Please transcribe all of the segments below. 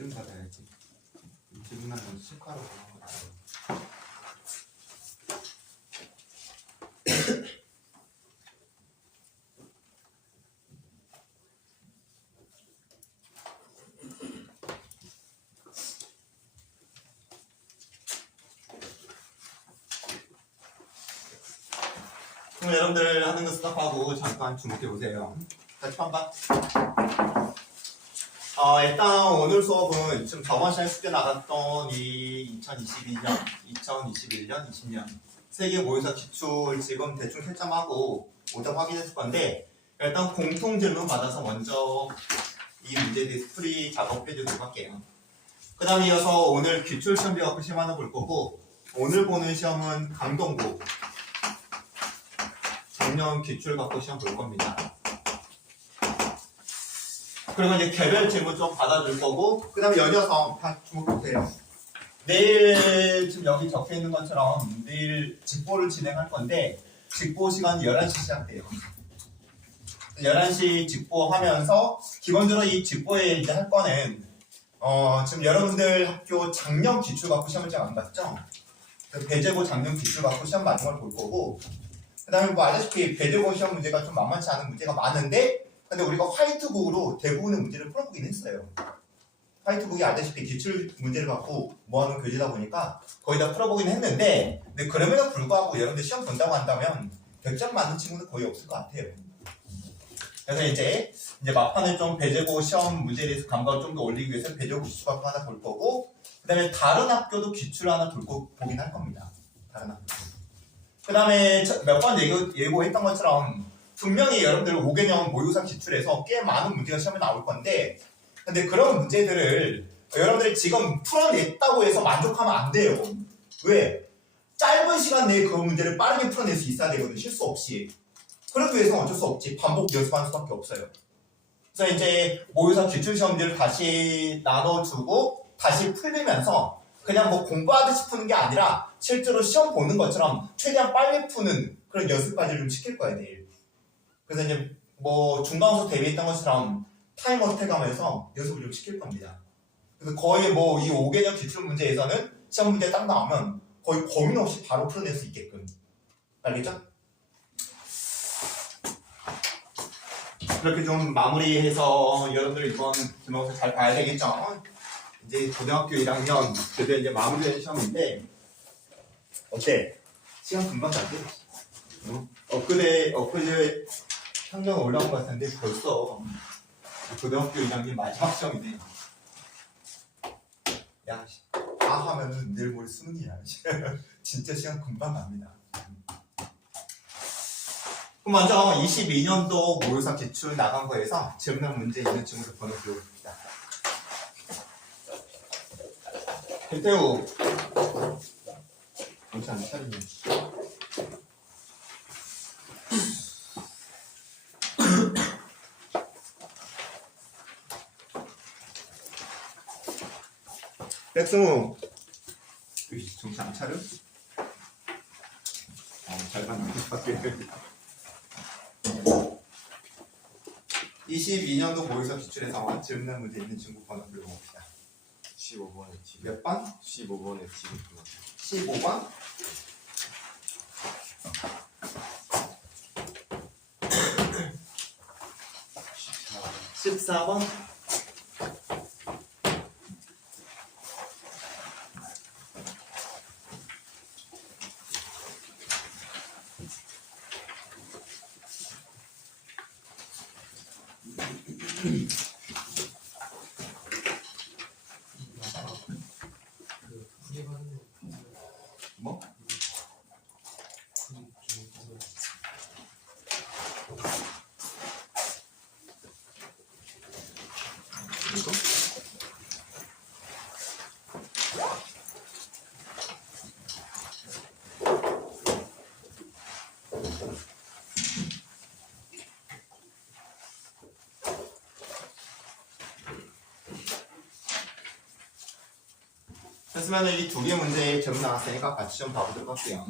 지금 받아야지. 지금 나는 실과로 보는 거다. 그럼 여러분들 하는 거 스탑하고 잠깐 주목해 보세요. 다시 한번. 일단 오늘 수업은 지금 저번 시간에 숙제 나갔던 이 2022년, 2021년, 20년 세계 모의사 기출 지금 대충 채점하고 오답 확인했을 건데 일단 공통 질문 받아서 먼저 이 문제에 대해서 풀이 작업해 주도록 할게요. 그 다음에 이어서 오늘 기출 시험지 갖고 시험 하나 볼 거고 오늘 보는 시험은 강동구 작년 기출 갖고 시험 볼 겁니다. 그리고 이제 개별 질문 좀 받아줄 거고, 그 다음에 연이어서 다 주목해주세요. 내일 지금 여기 적혀 있는 것처럼 내일 직보를 진행할 건데, 직보 시간 11시 시작돼요. 11시 직보하면서, 기본적으로 이 직보에 이제 할 거는, 지금 여러분들 학교 작년 기출 갖고 시험을 잘 안 봤죠? 배제고 작년 기출 갖고 시험 맞는 걸 볼 거고, 그 다음에 뭐 아시다시피 배제고 시험 문제가 좀 만만치 않은 문제가 많은데, 근데 우리가 화이트북으로 대부분의 문제를 풀어보긴 했어요. 화이트북이 아시다시피 기출 문제를 갖고 모아놓은 교재다 보니까 거의 다 풀어보긴 했는데 근데 그럼에도 불구하고 여러분들 시험 본다고 한다면 100점 맞는 친구는 거의 없을 것 같아요. 그래서 이제 막판에 좀 배제고 시험 문제에 대해서 감각을 좀 더 올리기 위해서 배제고 기출학교 하나 볼 거고 그 다음에 다른 학교도 기출 하나 보긴 할 겁니다. 다른 학교. 그 다음에 몇 번 예고했던 것처럼 분명히 여러분들 5개년 모의고사 기출에서 꽤 많은 문제가 시험에 나올 건데 근데 그런 문제들을 여러분들이 지금 풀어냈다고 해서 만족하면 안 돼요. 왜? 짧은 시간 내에 그 문제를 빠르게 풀어낼 수 있어야 되거든요. 실수 없이. 그러기 위해서는 어쩔 수 없지. 반복 연습하는 수밖에 없어요. 그래서 이제 모의고사 기출 시험지를 다시 나눠주고 다시 풀리면서 그냥 뭐 공부하듯이 푸는 게 아니라 실제로 시험 보는 것처럼 최대한 빨리 푸는 그런 연습까지 좀 시킬 거예요. 내일. 그래서 이제 뭐 중간고사 대비했던 것처럼 타임 어택하면서 연습을 좀 시킬 겁니다. 그래서 거의 뭐 이 5개년 기출 문제에서는 시험 문제 딱 나오면 거의 고민 없이 바로 풀어낼 수 있게끔. 알겠죠? 그렇게 좀 마무리해서 여러분들 이번 기말고사 잘 봐야 되겠죠? 이제 고등학교 1학년 드디어 이제 마무리되는 시험인데 어때? 시간 금방 가지? 엊그제 학년 올라온 것 같은데 벌써 고등학교 1학년 마지막 시험이네. 야, 다 하면은 내일 모레 수능이야. 진짜 시간 금방 갑니다. 그럼 먼저 22년도 모의고사 기출 나간 거에서 질문 문제 있는 친구들 번호 배워봅시다. 김태우 정신 안 차리네. 백승우 정신 안 차려? 잘 봤네. 22년도 모의고사 기출에서 질문 문제 있는 친구 번호 불러봅시다. 15번에 지금 몇 번? 15번에 지금 15번? 14번? '뭐? 이거? 했으면 이 두 개 문제 질문 나왔으니까 같이 좀 봐보도록 할게요.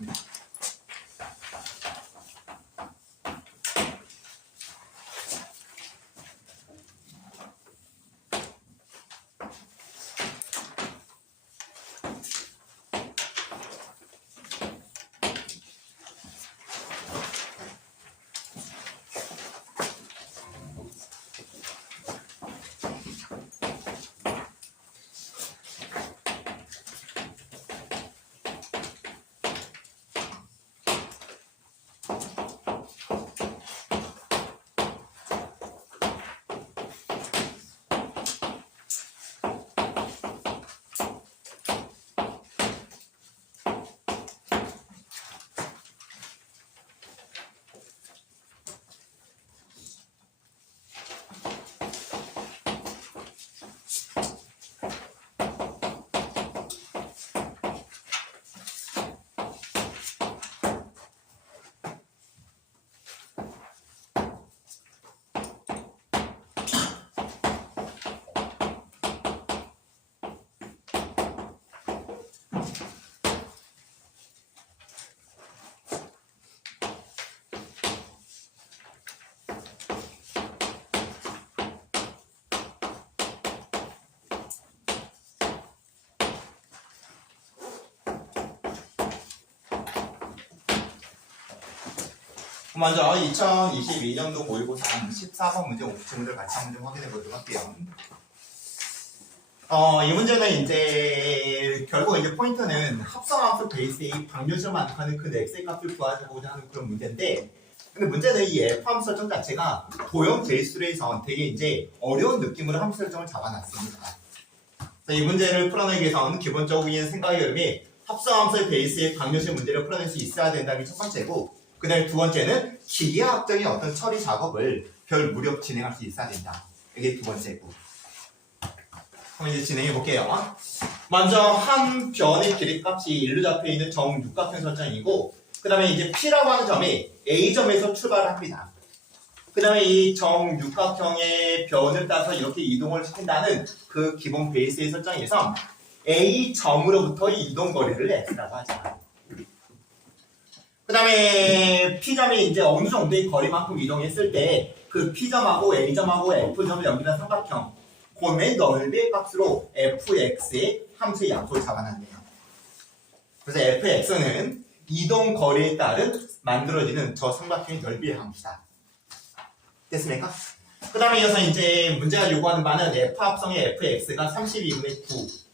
먼저 2022년도 모의고사 14번 문제 5부문제를 같이 한번 좀 확인해 보도록 할게요. 이 문제는 이제 결국 이제 포인트는 합성함수 베이스의 방정식을 만족하는 그 엑스의 값을 구하고자 하는 그런 문제인데, 근데 문제는 이 f 함수 설정 자체가 도형 제수에서 되게 이제 어려운 느낌으로 함수 설정을 잡아놨습니다. 이 문제를 풀어내기 위해서는 기본적인 생각의 흐름이 합성함수의 베이스의 방정식 문제를 풀어낼 수 있어야 된다는 게 첫 번째고, 그 다음에 두 번째는 기하학적인 어떤 처리 작업을 별 무렵 진행할 수 있어야 된다. 이게 두 번째고. 그럼 이제 진행해 볼게요. 먼저 한 변의 길이값이 1로 잡혀 있는 정육각형 설정이고, 그 다음에 이제 P라고 하는 점이 A점에서 출발을 합니다. 그 다음에 이 정육각형의 변을 따라서 이렇게 이동을 시킨다는 그 기본 베이스의 설정에서 A점으로부터의 이동 거리를 X라고 하죠. 그 다음에 P점이 이제 어느 정도의 거리만큼 이동했을 때 그 P점하고 A점하고 F점을 연결한 삼각형, 그의 넓이의 값으로 fx의 함수의 약속을 잡아놨네요. 그래서 fx는 이동 거리에 따른 만들어지는 저 삼각형의 넓이의 함수다. 됐습니까? 그 다음에 이어서 이제 문제가 요구하는 바는 f 합성의 fx가 32분의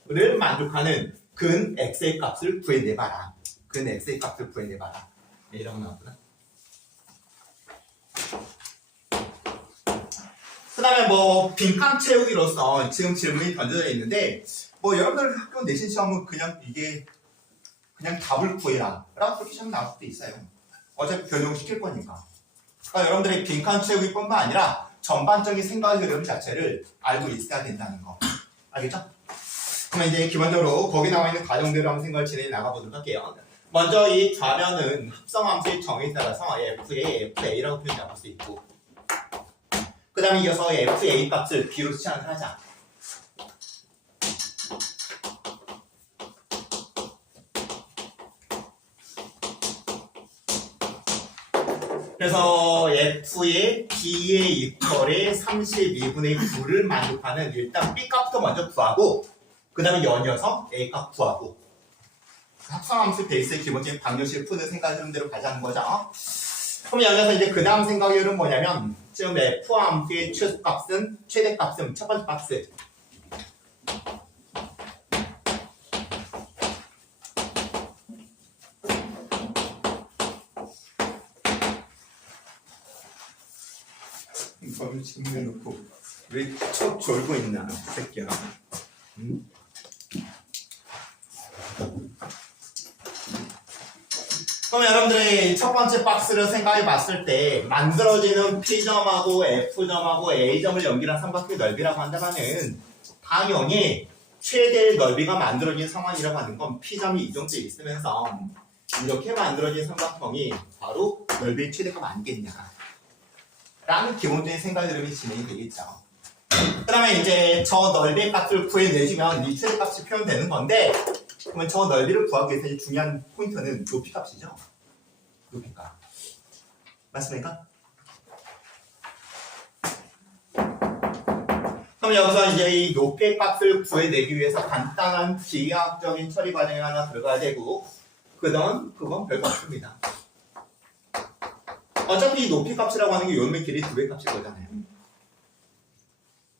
9를 만족하는 근 x의 값을 구해내봐라. 근 x의 값을 구해내봐라. 네, 이런 거 나왔구나. 그 다음에 뭐 빈칸 채우기로서 지금 질문이 던져져 있는데, 뭐 여러분들 학교 내신 시험은 그냥 이게 그냥 답을 구해라 라고 그렇게 시험 나올 수도 있어요. 어차피 변형시킬 거니까. 그러니까 여러분들이 빈칸 채우기 뿐만 아니라 전반적인 생각의 흐름 자체를 알고 있어야 된다는 거. 알겠죠? 그러면 이제 기본적으로 거기 나와 있는 과정대로 한번 생각을 진행해 나가보도록 할게요. 먼저 이 좌변은 합성함수의 정의에 따라서 f의 fa라고 표현 잡을 수 있고, 그 다음에 이어서 fa 값을 b로 수치환을 하자. 그래서 f의 b의 이퀄에 32분의 9를 만족하는 일단 b 값부터 먼저 구하고, 그 다음에 연이어서 a 값 구하고, 합성함수 베이스의 기본적인 방정식을 푸는 생각의 흐름대로 가자는 거죠. 그럼 여기서 이제 그 다음 생각의 흐름은 뭐냐면, 지금 f 함수의 최소값은 최대값은 첫 번째 박스. 이걸 지금 해놓고 왜 척 졸고 있나 새끼야. 그럼 여러분들이 첫 번째 박스를 생각해 봤을 때 만들어지는 P점하고 F점하고 A점을 연결한 삼각형의 넓이라고 한다면은 당연히 최대의 넓이가 만들어진 상황이라고 하는 건 P점이 이 정도에 있으면서 이렇게 만들어진 삼각형이 바로 넓이의 최대값 아니겠냐 라는 기본적인 생각의 흐름이 진행이 되겠죠. 그 다음에 이제 저 넓이의 값을 구해내주면 이 최대값이 표현되는 건데, 그러면 저 넓이를 구하기 위해서 이제 중요한 포인트는 높이 값이죠. 높이 값. 맞습니까? 그럼 여기서 이제 이 높이 값을 구해내기 위해서 간단한 기하학적인 처리 과정이 하나 들어가야 되고, 그건 별거 없습니다. 어차피 이 높이 값이라고 하는 게 요놈의 길이 2배 값일 거잖아요.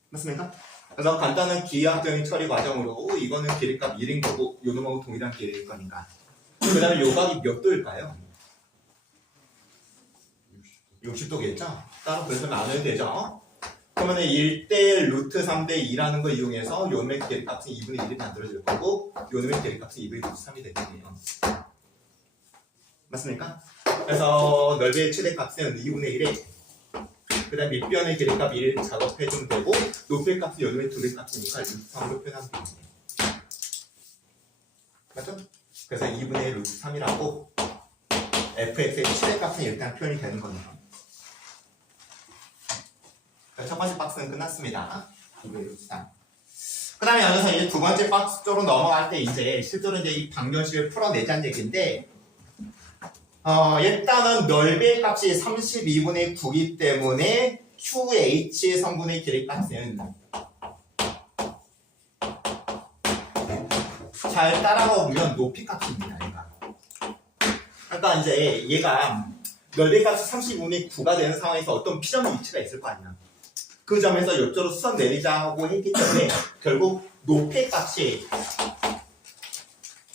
맞습니까? 그래서 간단한 기하학적인 처리 과정으로 이거는 길이값 1인 거고 요놈하고 동일한 길이일 거니까. 그 다음에 요각이 몇 도일까요? 60도겠죠? 따로 그래서 나눠야 되죠? 그러면 1대 루트 3대 2라는 걸 이용해서 요놈의 길이값은 2분의 1이 만들어질 거고 요놈의 길이값은 2분의 루트 3이 되겠네요. 맞습니까? 그래서 넓이의 최대값은 2분의 1에 그 다음 밑변의 길이값 1을 작업해주면 되고 높이의 값은 요놈의 2배 값이니까 루트 3으로 표현하면 되겠네요. 맞죠? 그래서 2분의 루트 3이라고 fx의 최대값은 일단 표현이 되는 거네요. 첫 번째 박스는 끝났습니다. 2분의 루트 3. 그 다음에 여기서 이제 두 번째 박스 쪽으로 넘어갈 때 이제 실제로 이제 이 방정식을 풀어내자는 얘기인데, 일단은 넓이의 값이 32분의 9이기 때문에 QH의 성분의 길이값은 잘 따라가 보면 높이 값입니다. 얘가. 그러니까 이제 얘가 넓이 값이 32분의 9가 되는 상황에서 어떤 P점의 위치가 있을 거 아니야. 그 점에서 이쪽으로 수선 내리자고 했기 때문에 결국 높이 값이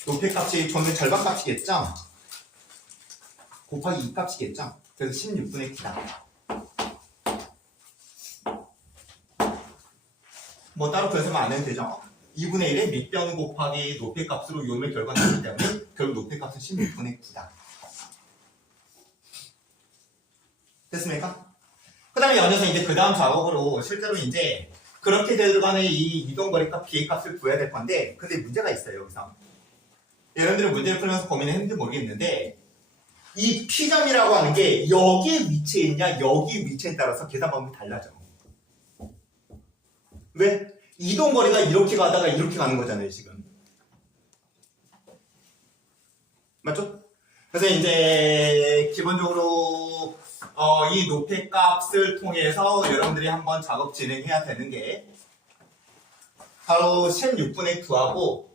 저는 절반 값이겠죠? 곱하기 2 값이겠죠? 그래서 16분의 9다. 뭐 따로 변수만 안 해도 되죠? 2분의 1에 밑변 곱하기 높이 값으로 요놈의 결과가 나기 때문에 결국 높이 값은 16분의 9다. 됐습니까? 그 다음에 연해서 이제 그 다음 작업으로 실제로 이제 그렇게 들어가는 이 이동거리값 비의 값을 구해야 될 건데, 근데 문제가 있어요, 여기서. 여러분들은 문제를 풀면서 고민을 했는지 모르겠는데, 이 P점이라고 하는 게 여기 위치에 있냐, 여기 위치에 따라서 계산 방법이 달라져. 왜? 이동거리가 이렇게 가다가 이렇게 가는 거잖아요, 지금. 맞죠? 그래서 이제 기본적으로 이 높이 값을 통해서 여러분들이 한번 작업 진행해야 되는 게 바로 16분의 9하고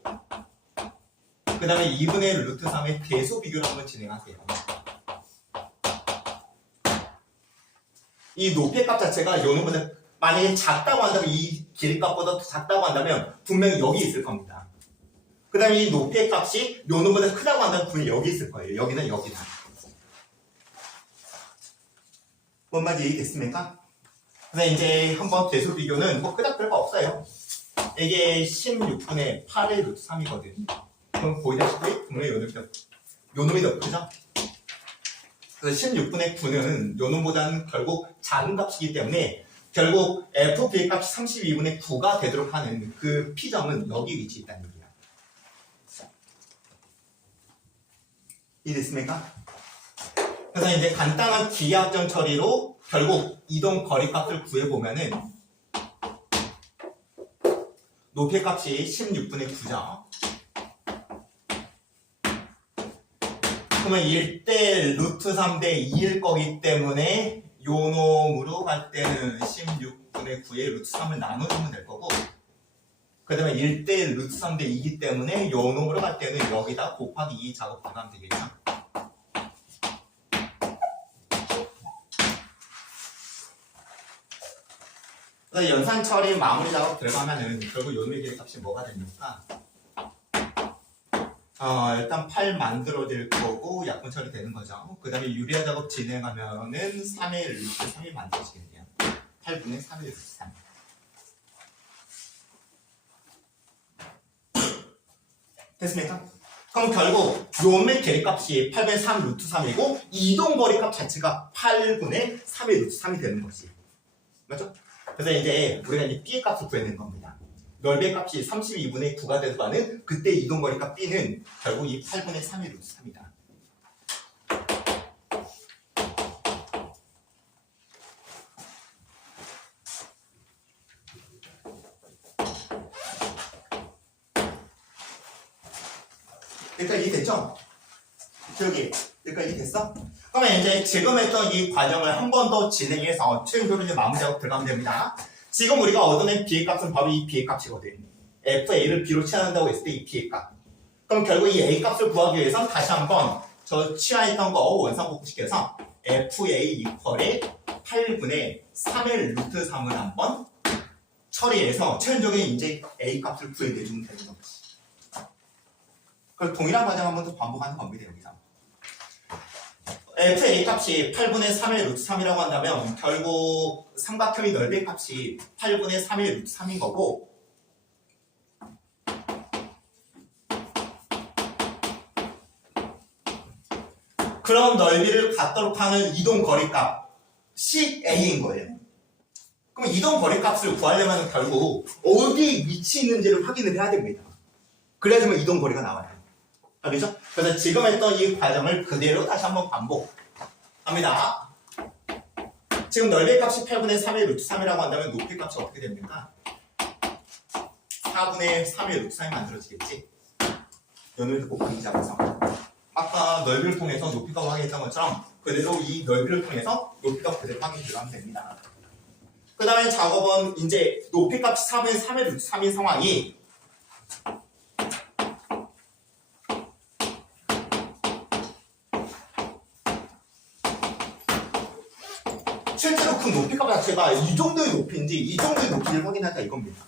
그 다음에 2분의 1 루트 3의 대소 비교를 한번 진행하세요. 이 높이 값 자체가 요놈보다 만약에 작다고 한다면 이 길이값보다 더 작다고 한다면 분명히 여기 있을 겁니다. 그 다음에 이 높이의 값이 요놈보다 크다고 한다면 분명히 여기 있을 거예요. 여기는 여기다. 뭔 말인지 이해됐습니까? 그래서 이제 한번 대소 비교는 뭐 그닥 별거 없어요. 이게 16분의 8의 루트 3이거든요. 그럼 보이다시피 분명히 요놈이 더 크죠? 그래서 16분의 9는 요놈보다는 결국 작은 값이기 때문에 결국 FP의 값이 32분의 9가 되도록 하는 그 P점은 여기 위치에 있다는 얘기야. 이해됐습니까? 그래서 이제 간단한 기하학점 처리로 결국 이동 거리 값을 구해보면은 높이 값이 16분의 9죠. 그러면 1대 루트 3대 2일 거기 때문에 요 놈으로 갈 때는 16분의 9에 루트 3을 나눠주면 될 거고 그 다음에 1대 루트 3대 2이기 때문에 요 놈으로 갈 때는 여기다 곱하기 2 작업 들어가면 되겠죠. 그래서 연산 처리 마무리 작업 들어가면은 결국 요 놈의 값이 뭐가 됩니까? 일단 8 만들어질 거고 약분 처리되는 거죠. 그 다음에 유리화 작업 진행하면은 3의 루트 3이 만들어지겠네요. 8분의 3의 루트 3. 됐습니까? 그럼 결국 요놈의 계획값이 8분의 3 루트 3이고 이동거리값 자체가 8분의 3의 루트 3이 되는 것이. 맞죠? 그래서 이제 우리가 이 B의 값을 구해낸 겁니다. 넓이의 값이 32분의 9가 되는 그때 이동거리값 B는 결국 이 8분의 3의 루트 3이다. 여기까지 이해됐죠? 여기까지 이해됐어? 그러면 이제 지금 했던 이 과정을 한 번 더 진행해서 최종적으로 이제 마무리 작업 들어가면 됩니다. 지금 우리가 얻어낸 B의 값은 바로 이 B의 값이거든. FA를 B로 취한다고 했을 때 이 B의 값. 그럼 결국 이 A 값을 구하기 위해서 다시 한번 저 취하했던 거 원상복구시켜서 FA 이퀄에 8분의 3의 루트 3을 한번 처리해서 최종적인 이제 A 값을 구해내주면 되는 거지. 그걸 동일한 과정 한번 더 반복하는 겁니다, 여기서. FA 값이 8분의 3의 루트 3이라고 한다면 결국 삼각형의 넓이 값이 8분의 3의 루트 3인 거고 그런 넓이를 갖도록 하는 이동 거리 값이 A인 거예요. 그럼 이동 거리 값을 구하려면 결국 어디 위치 있는지를 확인을 해야 됩니다. 그래야지만 이동 거리가 나와요. 알겠죠? 그래서 지금 했던 이 과정을 그대로 다시 한번 반복합니다. 지금 넓이 값이 8분의 3의 루트 3이라고 한다면 높이 값이 어떻게 됩니까? 4분의 3의 루트 3이 만들어지겠지? 연을 곱하기 잡아서 아까 넓이를 통해서 높이값을 확인했던 것처럼 그대로 이 넓이를 통해서 높이값 그대로 확인 들어가면 됩니다. 그 다음에 작업은 이제 높이값이 4분의 3의 루트 3인 상황이 같은 높이값 자체가 이 정도의 높이인지 이 정도의 높이를 확인하자 이겁니다.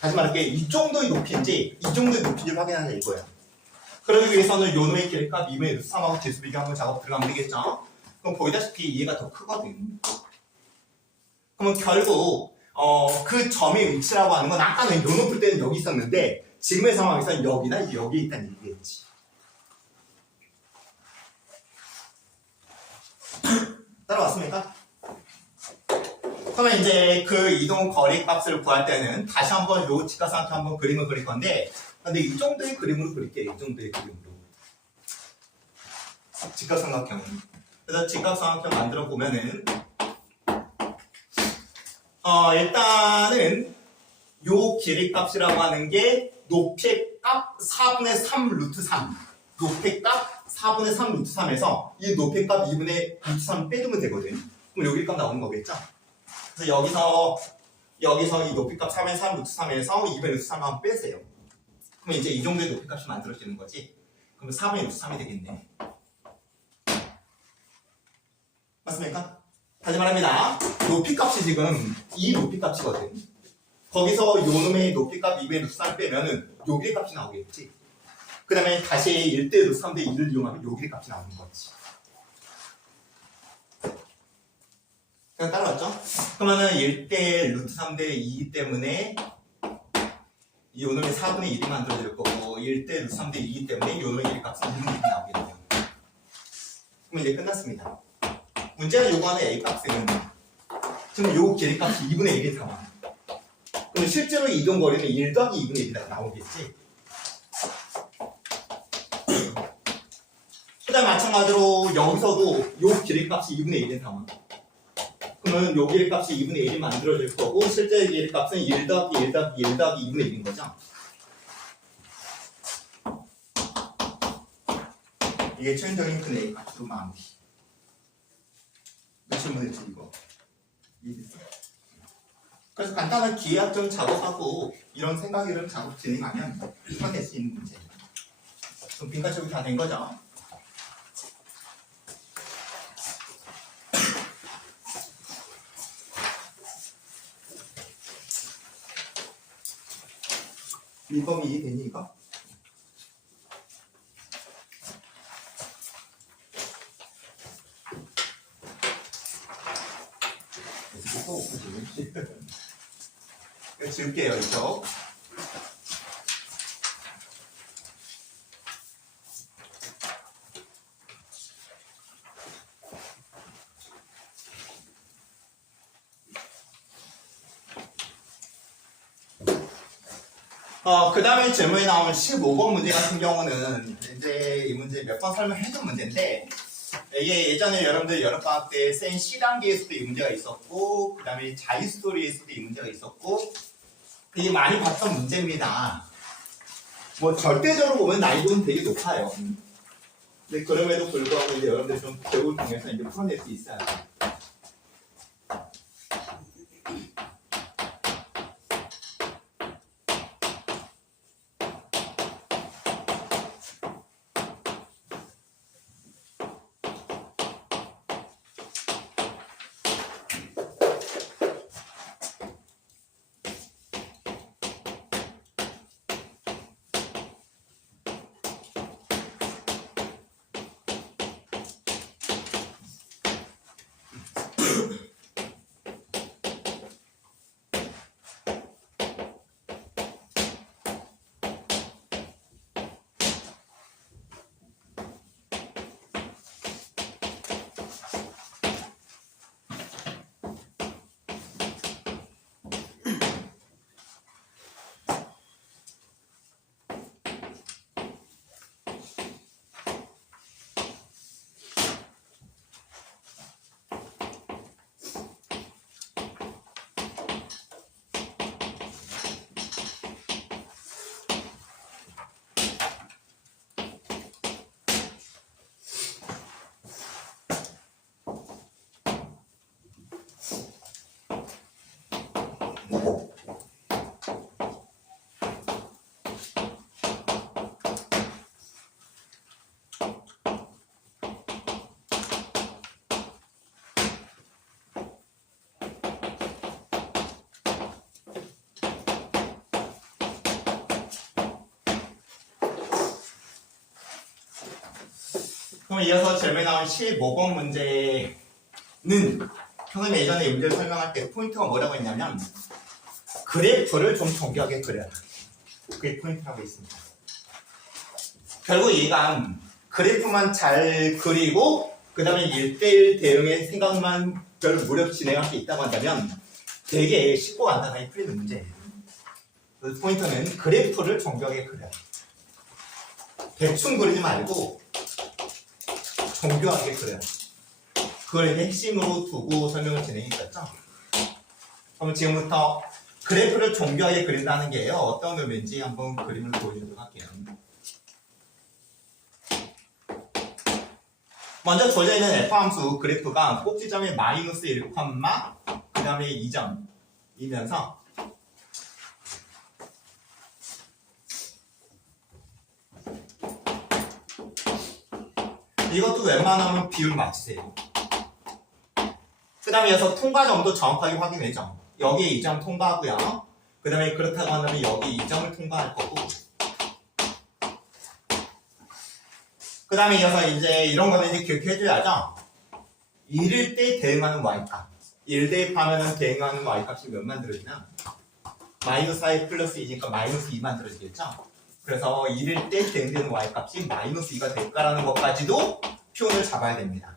다시 말할게 이 정도의 높이인지 이 정도의 높이를 확인하자 이거예요. 그러기 위해서는 요놈의 길이값 2분의 루트 3하고 대수 비교 한번 작업 들어가면 되겠죠? 그럼 보이다시피 이해가 더 크거든. 그러면 결국 그 점의 위치라고 하는 건 아까는 요 높을 때는 여기 있었는데 지금의 상황에서는 여기나 여기 있다는 얘기겠지. 따라왔습니까? 그러면 이제 그 이동 거리 값을 구할 때는 다시 한번 요 직각삼각형 한번 그림을 그릴 건데 근데 이 정도의 그림으로 그릴게요. 이 정도의 그림으로. 직각삼각형은. 그래서 직각삼각형 만들어 보면은 일단은 요 길이 값이라고 하는 게 높이 값 4분의 3 루트 3 높이 값 4분의 3 루트 3에서 이 높이 값 2분의 루트 3 빼주면 되거든. 그럼 여기 값 나오는 거겠죠? 그래서 여기서 이 높이 값 4분의 3 루트 3에서 2분의 루트 3 한번 빼세요. 그럼 이제 이 정도의 높이 값이 만들어지는 거지. 그럼 4분의 루트 3이 되겠네. 맞습니까? 다시 말합니다. 높이 값이 지금 이 높이 값이거든. 거기서 요 놈의 높이 값 2분의 루트 3 빼면은 요 길이 값이 나오겠지. 그 다음에 다시 1대 루트 3대 2를 이용하면 요 길이 값이 나오는 거지. 그냥 따라왔죠? 그러면은 1대 루트 3대 2이기 때문에 이 요놈의 4분의 1이 만들어질 거고 1대 루트 3대 2이기 때문에 요놈의 길이 값은 2분의 1이 나오겠네요. 그럼 이제 끝났습니다. 문제가 요구하는 A 값은 지금 요 길이 값이 2분의 1인 상황. 그럼 실제로 이동 거리는 1 더하기 2분의 1이 나오겠지. 그 다음에 마찬가지로 여기서도 요 길이 값이 2분의 1인 상황. 그러면 요 길이 값이 2분의 1이 만들어질 거고 실제 길이 값은 1 더하기 1 더하기 1 더하기 2분의 1인 거죠. 이게 최종적인 큰 A 값으로 마무리. 몇 질문했지 이거? 이해됐어? 그래서 간단한 기하점 작업하고 이런 생각이름 작업 진행하면 풀어낼 수 있는 문제예요. 그럼 빈칸 쪽이 다 된 거죠? 민범이 이해되니 이거? 지울게요 이쪽. 그 다음에 질문에 나온 15번 문제 같은 경우는 이제 이 문제 몇 번 설명해준 문제인데 이게 예전에 여러분들 여름방학 때 센 C단계에서도 이 문제가 있었고 그 다음에 자유스토리에서도 이 문제가 있었고 되게 많이 봤던 문제입니다. 뭐 절대적으로 보면 난이도는 되게 높아요. 근데 그럼에도 불구하고 이제 여러분들 좀 배울 통해서 이제 풀어낼 수 있어요. 그럼 이어서 질문에 나온 15번 문제는 선생님이 예전에 이 문제를 설명할 때 포인트가 뭐라고 했냐면 그래프를 좀 정교하게 그려라. 그게 포인트라고 있습니다. 결국 얘가 그래프만 잘 그리고 그 다음에 1대1 대응의 생각만 별 무력 진행할 수 있다고 한다면 되게 쉽고 간단하게 풀리는 문제예요. 그래서 포인트는 그래프를 정교하게 그려라. 대충 그리지 말고 정교하게 그려라. 그걸 이제 핵심으로 두고 설명을 진행했었죠. 그럼 지금부터 그래프를 정교하게 그린다는 게 어떤 의미인지 한번 그림을 보여주도록 할게요. 먼저 주어져 있는 F함수 그래프가 꼭지점에 마이너스 1, 그 다음에 2점이면서 이것도 웬만하면 비율 맞추세요. 그 다음에 이어서 통과점도 정확하게 확인해줘. 여기에 2점 통과하고요. 그 다음에 그렇다고 한다면 여기 2점을 통과할 거고. 그 다음에 이어서 이제 이런 거는 이제 기억해줘야죠. 1일 때 대응하는 y값. 1 대입하면 대응하는 y값이 몇 만들어지나? 마이너스 4에 플러스 2니까 마이너스 2 만들어지겠죠? 그래서 1일 때 대응되는 y값이 마이너스 2가 될까라는 것까지도 표현을 잡아야 됩니다.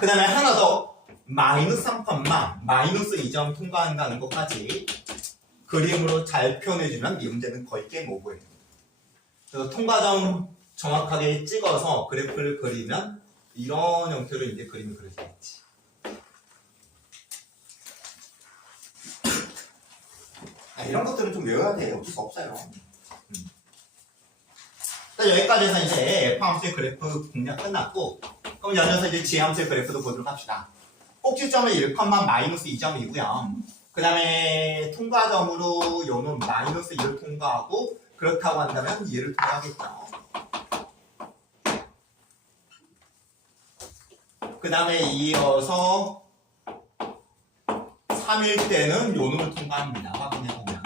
그 다음에 하나 더 마이너스 3, 마이너스 2점 통과한다는 것까지 그림으로 잘 표현해주면 이 문제는 거의 게임 오버예요. 그래서 통과점 정확하게 찍어서 그래프를 그리면 이런 형태로 이제 그림을 그려지겠지. 이런 것들은 좀 외워야 돼요. 어쩔 수 없어요. 여기까지 해서 이제 F함수의 그래프 공략 끝났고, 그럼 연이어서 이제 G함수의 그래프도 보도록 합시다. 꼭지점은 1, 마이너스 2점이고요. 그 다음에 통과점으로 요는 마이너스 2를 통과하고, 그렇다고 한다면 얘를 통과하겠죠. 그 다음에 이어서 3일 때는 요 놈을 통과합니다. 확인해보면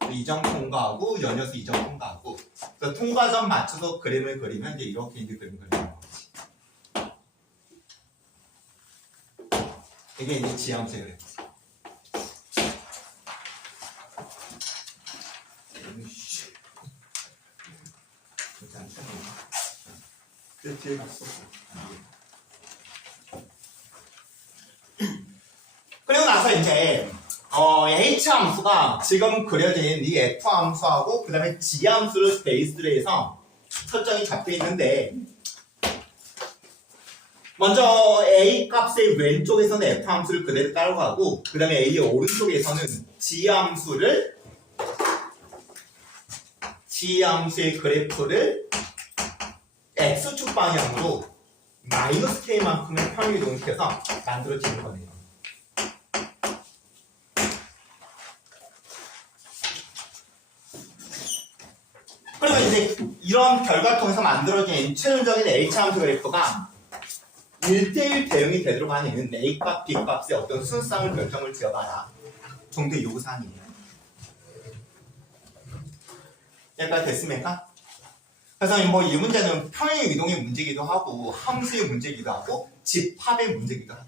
2점 통과하고 연이어서 2점 통과하고, 그래서 통과점 맞춰서 그림을 그리면 이제 이렇게 이제 그림을 그리는 거지. 이게 이제 G함수의 그래프. 그 뒤에 갔어. 그리고 나서 이제 H함수가 지금 그려진 이 F함수하고 그 다음에 G함수를 베이스로 해서 설정이 잡혀 있는데, 먼저 A 값의 왼쪽에서는 F함수를 그대로 따라가고 그 다음에 A의 오른쪽에서는 G함수의 그래프를 X축 방향으로 마이너스 K만큼의 평행이동을 시켜서 만들어지는 거네요. 그리고 이제 이런 결과를 통해서 만들어진 최종적인 H함수 그래프가 1대1 대응이 되도록 하는 A값, B값의 어떤 순수상을 결정을 지어봐라 정도의 요구사항이에요. 여기까지 됐습니까? 그래서 뭐 이 문제는 평행 이동의 문제이기도 하고 함수의 문제이기도 하고 집합의 문제이기도 하고,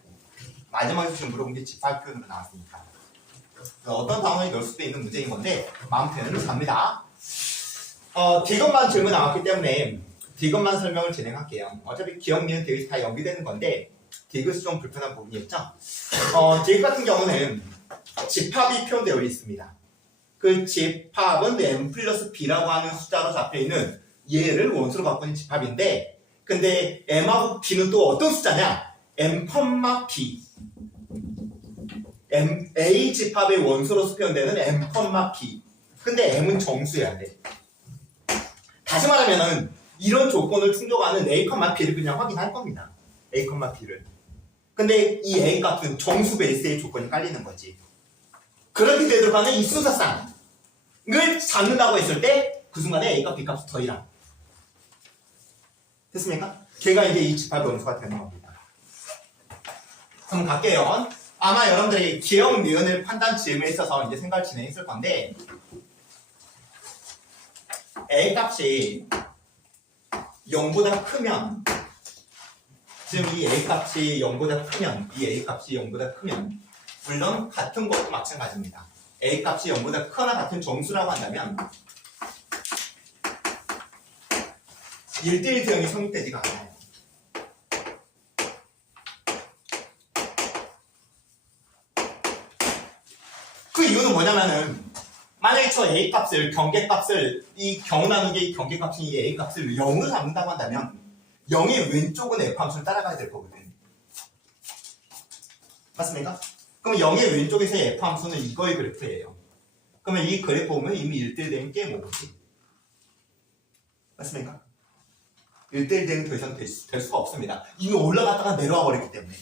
마지막에 지금 물어본 게 집합 표현으로 나왔으니까 어떤 단어에 넣을 수도 있는 문제인 건데 마음 편히 갑니다. D것만 질문 나왔기 때문에 D것만 설명을 진행할게요. 어차피 기억, 미은, 대입이 다 연기되는 건데 D것이 좀 불편한 부분이 있죠. D 같은 경우는 집합이 표현되어 있습니다. 그 집합은 M 플러스 B라고 하는 숫자로 잡혀있는 얘를 원수로 갖고 있는 집합인데, 근데 M하고 B는 또 어떤 숫자냐? M, B. A 집합의 원수로서 표현되는 M, B. 근데 M은 정수여야 돼. 다시 말하면은 이런 조건을 충족하는 A, B를 그냥 확인할 겁니다. A, B를. 근데 이 A 값은 정수 베이스의 조건이 깔리는 거지. 그렇게 되도록 하는 이 순서상을 잡는다고 했을 때 그 순간에 A값, B값이 더이랑. 됐습니까? 걔가 이제 이 집합의 원수가 되는 겁니다. 그럼 갈게요. 아마 여러분들이 기억, 니은을 판단 지음에 있어서 이제 생각을 진행했을 건데, A 값이 0보다 크면 지금 이 A 값이 0보다 크면 이 A 값이 0보다 크면 물론 같은 것도 마찬가지입니다. A 값이 0보다 크거나 같은 정수라고 한다면 1대1 대응이 성립되지가 않아요. 그 이유는 뭐냐면은 만약에 저 A 값을 경계값을 이 경우 나누기 경계값인 이 A 값을 0으로 잡는다고 한다면 0의 왼쪽은 F 함수를 따라가야 될 거거든. 맞습니까? 그럼 0의 왼쪽에서의 F 함수는 이거의 그래프예요. 그러면 이 그래프 보면 이미 1대1 대응 게임 오버지. 맞습니까? 1대1 대응 더 이상 될 수가 없습니다. 이미 올라갔다가 내려와 버리기 때문에.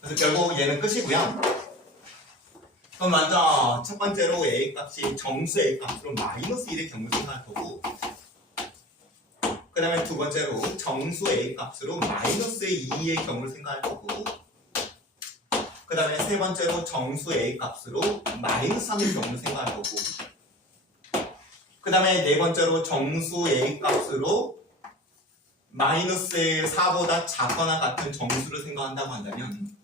그래서 결국 얘는 끝이고요. 그럼 먼저 첫 번째로 A 값이 정수 A 값으로 마이너스 1의 경우 생각할 거고, 그 다음에 두 번째로 정수 A 값으로 마이너스 2의 경우를 생각할 거고, 그 다음에 세 번째로 정수 A 값으로 마이너스 3의 경우를 생각할 거고, 그 다음에 네 번째로 정수 A 값으로 마이너스 4보다 작거나 같은 정수를 생각한다고 한다면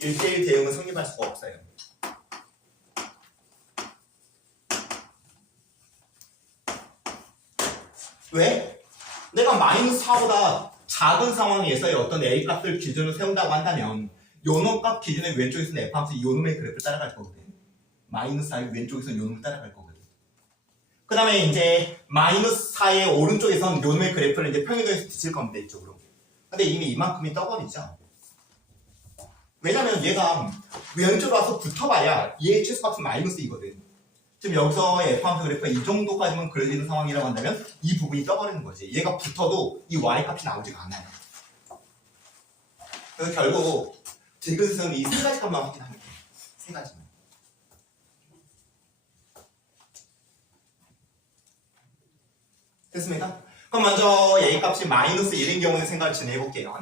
1대1 대응은 성립할 수가 없어요. 왜? 내가 마이너스 4보다 작은 상황에서의 어떤 A 값을 기준으로 세운다고 한다면 요놈 값 기준의 왼쪽에서는 F 함수 요놈의 그래프를 따라갈 거거든. 마이너스 4의 왼쪽에서는 요놈을 따라갈 거거든. 그 다음에 이제 마이너스 4의 오른쪽에서는 요놈의 그래프를 이제 평행도에서 뒤칠 겁니다. 이쪽으로. 근데 이미 이만큼이 떠버리죠. 왜냐면 얘가 왼쪽으로 와서 붙어봐야 얘의 최소값은 마이너스 2거든. 지금 여기서 F 함수 그래프가 이 정도까지만 그려지는 상황이라고 한다면 이 부분이 떠버리는 거지. 얘가 붙어도 이 Y값이 나오지가 않아요. 그래서 결국 디귿은 이 세 가지 값만 확인하면 돼요. 세 가지만. 됐습니까? 그럼 먼저 A 값이 마이너스 1인 경우는 생각을 진행해볼게요.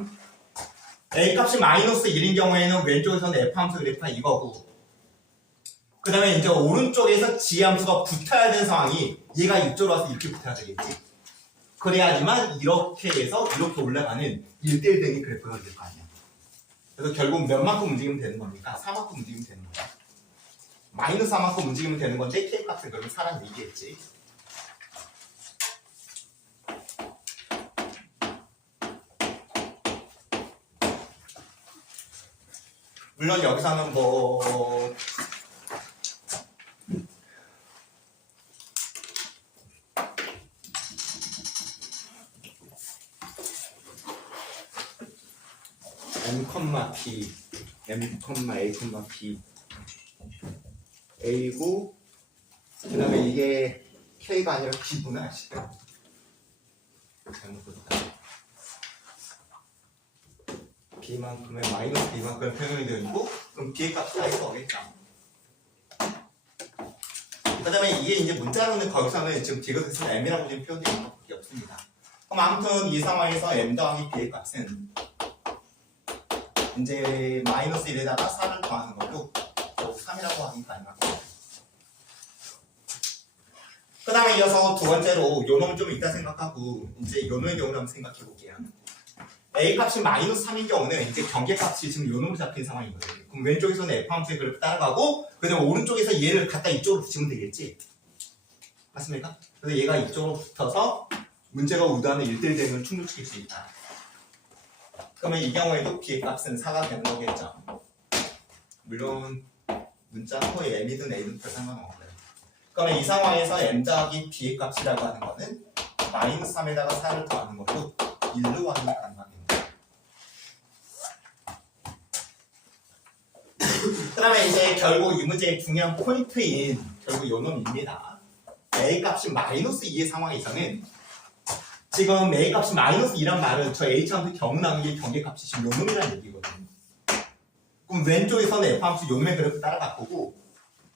A 값이 마이너스 1인 경우에는 왼쪽에서는 F 함수 그래프가 이거고, 그 다음에 이제 오른쪽에서 G 함수가 붙어야 되는 상황이 얘가 이쪽으로 와서 이렇게 붙어야 되겠지. 그래야지만 이렇게 해서 이렇게 올라가는 1대1 대응이 그래프가 될 거 아니야. 그래서 결국 몇만큼 움직이면 되는 겁니까? 4만큼 움직이면 되는 거야. 마이너스 4만큼 움직이면 되는 건데 K 값은 그러면 4란 얘기겠지. 물론 여기서는 뭐 m,p, m,a, p a고 그 다음에 이게 k가 아니라 b구나. 잘못 썼다. b만큼의 마이너스 b만큼의 평형이 되어 있고, 그럼 b의 값이 다 있어 오겠죠. 그 다음에 이게 이제 문자로는 거기서는 지금 디귿에서 m이라고 지금 표현되어 있는 것밖에 없습니다. 그럼 아무튼 이 상황에서 m 더하기 b의 값은 이제 마이너스 1에다가 4를 더하는 거고 3이라고 하기 가능할 거예요. 그 다음에 이어서 두 번째로 요놈을 좀 이따 생각하고 이제 요놈의 경우를 한번 생각해 볼게요. A 값이 마이너스 3인 경우는 이제 경계값이 지금 요놈으로 잡힌 상황이거든요. 그럼 왼쪽에서는 F 함수의 그래프 따라가고 그 다음에 오른쪽에서 얘를 갖다 이쪽으로 붙이면 되겠지. 맞습니까? 그래서 얘가 이쪽으로 붙어서 문제가 의도하는 1대1 대응을 충족시킬 수 있다. 그러면 이 경우에도 B의 값은 4가 되는 거겠죠. 물론 문자 코에 M이든 A든 별 상관없어요. 그러면 이 상황에서 M 더하기 B의 값이라고 하는 거는 마이너스 3에다가 4를 더하는 것도 1로 확인이 가능합니다. 그 다음에 이제 결국 이 문제의 중요한 포인트인 결국 요 놈입니다. A 값이 마이너스 2의 상황에서는 지금 A 값이 마이너스 2란 말은 저 H함수 경우 나누기 경계값이 지금 요 놈이라는 얘기거든요. 그럼 왼쪽에서는 F함수 요 놈의 그래프 따라갈 거고,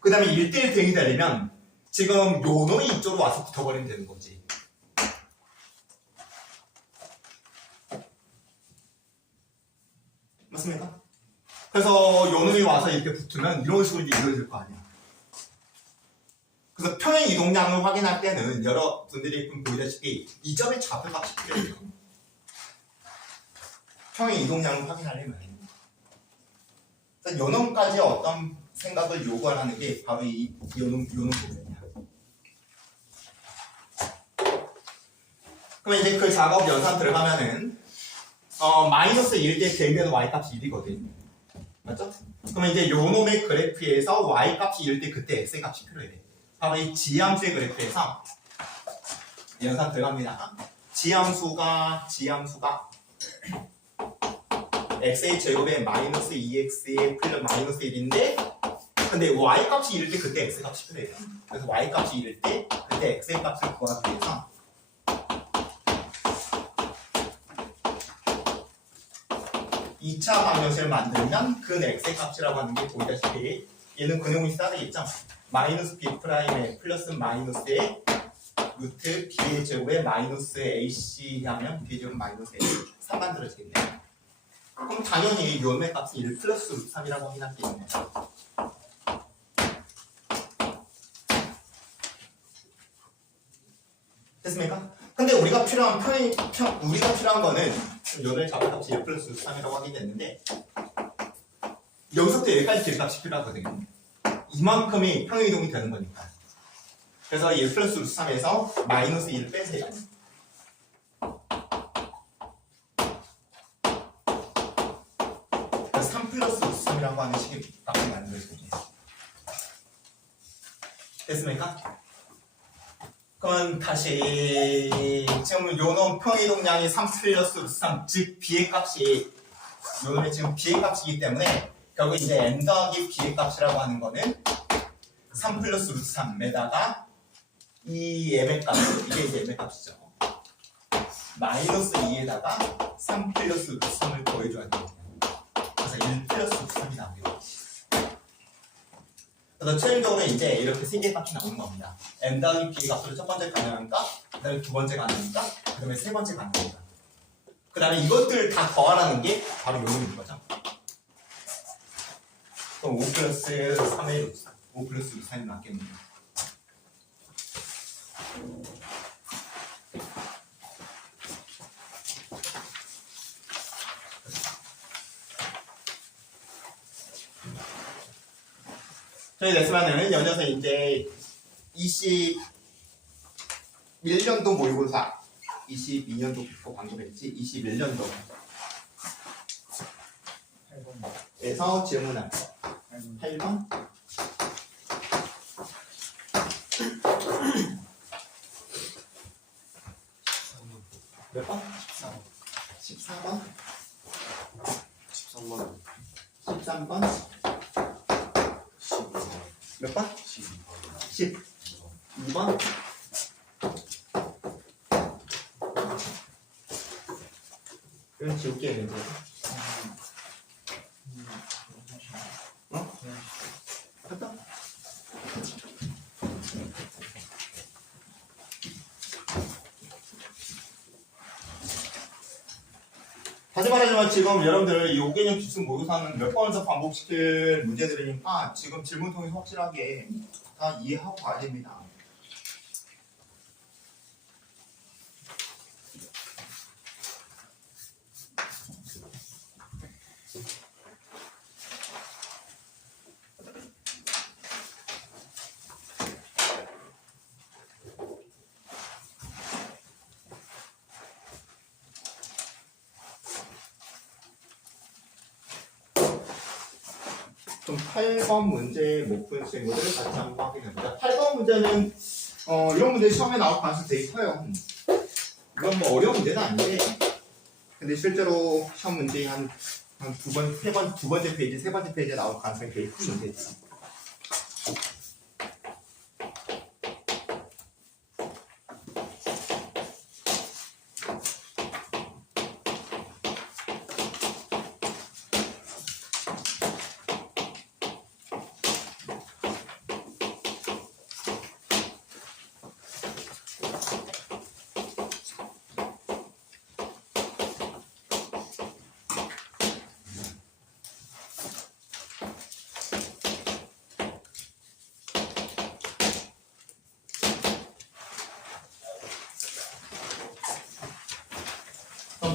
그 다음에 1대1 대응이 되려면 지금 요 놈이 이쪽으로 와서 붙어버리면 되는 거지. 맞습니까? 그래서 요 놈이 와서 이렇게 붙으면 이런 식으로 이루어질 거 아니야. 그래서 평행 이동량을 확인할 때는 여러분들이 보시다시피 이 점의 좌표값이 필요해요. 평행 이동량을 확인하려면. 그래서 요 놈까지 어떤 생각을 요구하는 게 바로 요놈 부분이야. 그럼 이제 그 작업 연산 들어가면은 마이너스 1 대 대면 y값이 1이거든. 맞죠? 그러면 이제 요 놈의 그래프에서 y값이 1 때 그때 x값이 필요해. 바로 이 지함수의 그래프에서 연산 들어갑니다. 지함수가 x의 제곱에 마이너스 2x에 플러스 마이너스 1인데 근데 y값이 1일 때 그때 x값이 필요해요. 그래서 y값이 1일 때 그때 x의 값을 구하기 위해서 (2차) 방정식을 만들면 근 x의 값이라고 하는 게 보이다시피 얘는 근형이 있어야 되겠죠? 마이너스 b 프라임에 플러스 마이너스에 루트 b의 제곱에 마이너스 ac 하면 b의 제곱 마이너스 a 3 만들어지겠네요. 그럼 당연히 요놈의 값은 1 플러스 루트 3이라고 확인할 수 있네. 됐습니까? 근데 우리가 필요한 거는 요놈의 좌표값이 1 플러스 루트 3이라고 확인됐는데 여기서부터 여기까지 길값이 필요하거든요. 이만큼이 평행이동이 되는 거니까. 그래서 1 플러스 루트 3에서 마이너스 1을 빼세요. 그래서 3 플러스 루트 3이라고 하는 식의 값이 만들어집니다. 됐습니까? 그럼 다시 지금 요놈 평이동량이 3 플러스 루트 3, 즉 b의 값이 요놈의 지금 b의 값이기 때문에 결국 이제 m 더하기 b의 값이라고 하는 거는 3 플러스 루트 3에다가 이 m의 값, 이게 이제 m의 값이죠. 마이너스 2에다가 3 플러스 루트 3을 더해줘야 돼요. 그래서 1 플러스 루트 3이 나옵니다. 그래서 최종적으로 이제 이렇게 세 개의 값이 나오는 겁니다. m 더하기 b의 값으로 첫 번째 가능한 값, 그 다음에 두 번째 가능한 값, 그 다음에 세 번째 가능한 값. 그 다음에 이것들을 다 더하라는 게 바로 요놈인 거죠. 그럼 5 플러스 3의 루트 3, 5 플러스 루트 3이 맞겠네요. 저희 냈으면은 연여서 이제 21년도 모의고사 22년도 방금 했지 21년도 8번에서 질문할 거 8번 몇 번? 14번 13번 13번 몇 번? 12번 이건 지울게 이제 어? 됐다? 다시 말하자면 지금 여러분들 이 5개년 기출 모의고사는 몇 번을 더 반복시킬 문제들이니까 지금 질문 통해서 확실하게 다 이해하고 가야 됩니다. 좀 8번 문제 못 푼 친구들 같이 한번 확인해보자. 8번 문제는 이런 문제 시험에 나올 가능성이 되게 커요. 이건 뭐 어려운 문제는 아닌데 근데 실제로 시험 문제 한 두 번째 페이지, 세 번째 페이지에 나올 가능성이 되게 큰 문제지.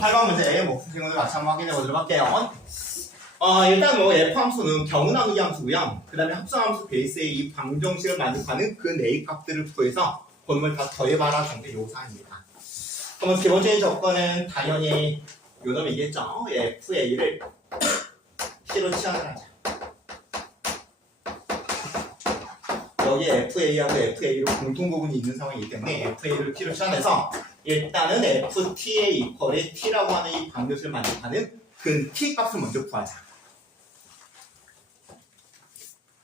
8번 문제 목수 친구들 같이 한번 확인해 보도록 할게요. 일단 뭐 F 함수는 경운항 함수고요. 그 다음에 합성함수 베이스의 이 방정식을 만족하는 그 A 값들을 구해서 본문을 다 더해봐라 정도의 요사입니다. 그러면 기본적인 조건은 당연히 요 놈이 있겠죠. FA를 T로 치환을 하자. 여기 FA하고 FA로 공통 부분이 있는 상황이기 때문에 FA를 T로 치환해서 일단은 FT의 이퀄에 T라고 하는 이 방정식을 만족하는 근 T 값을 먼저 구하자.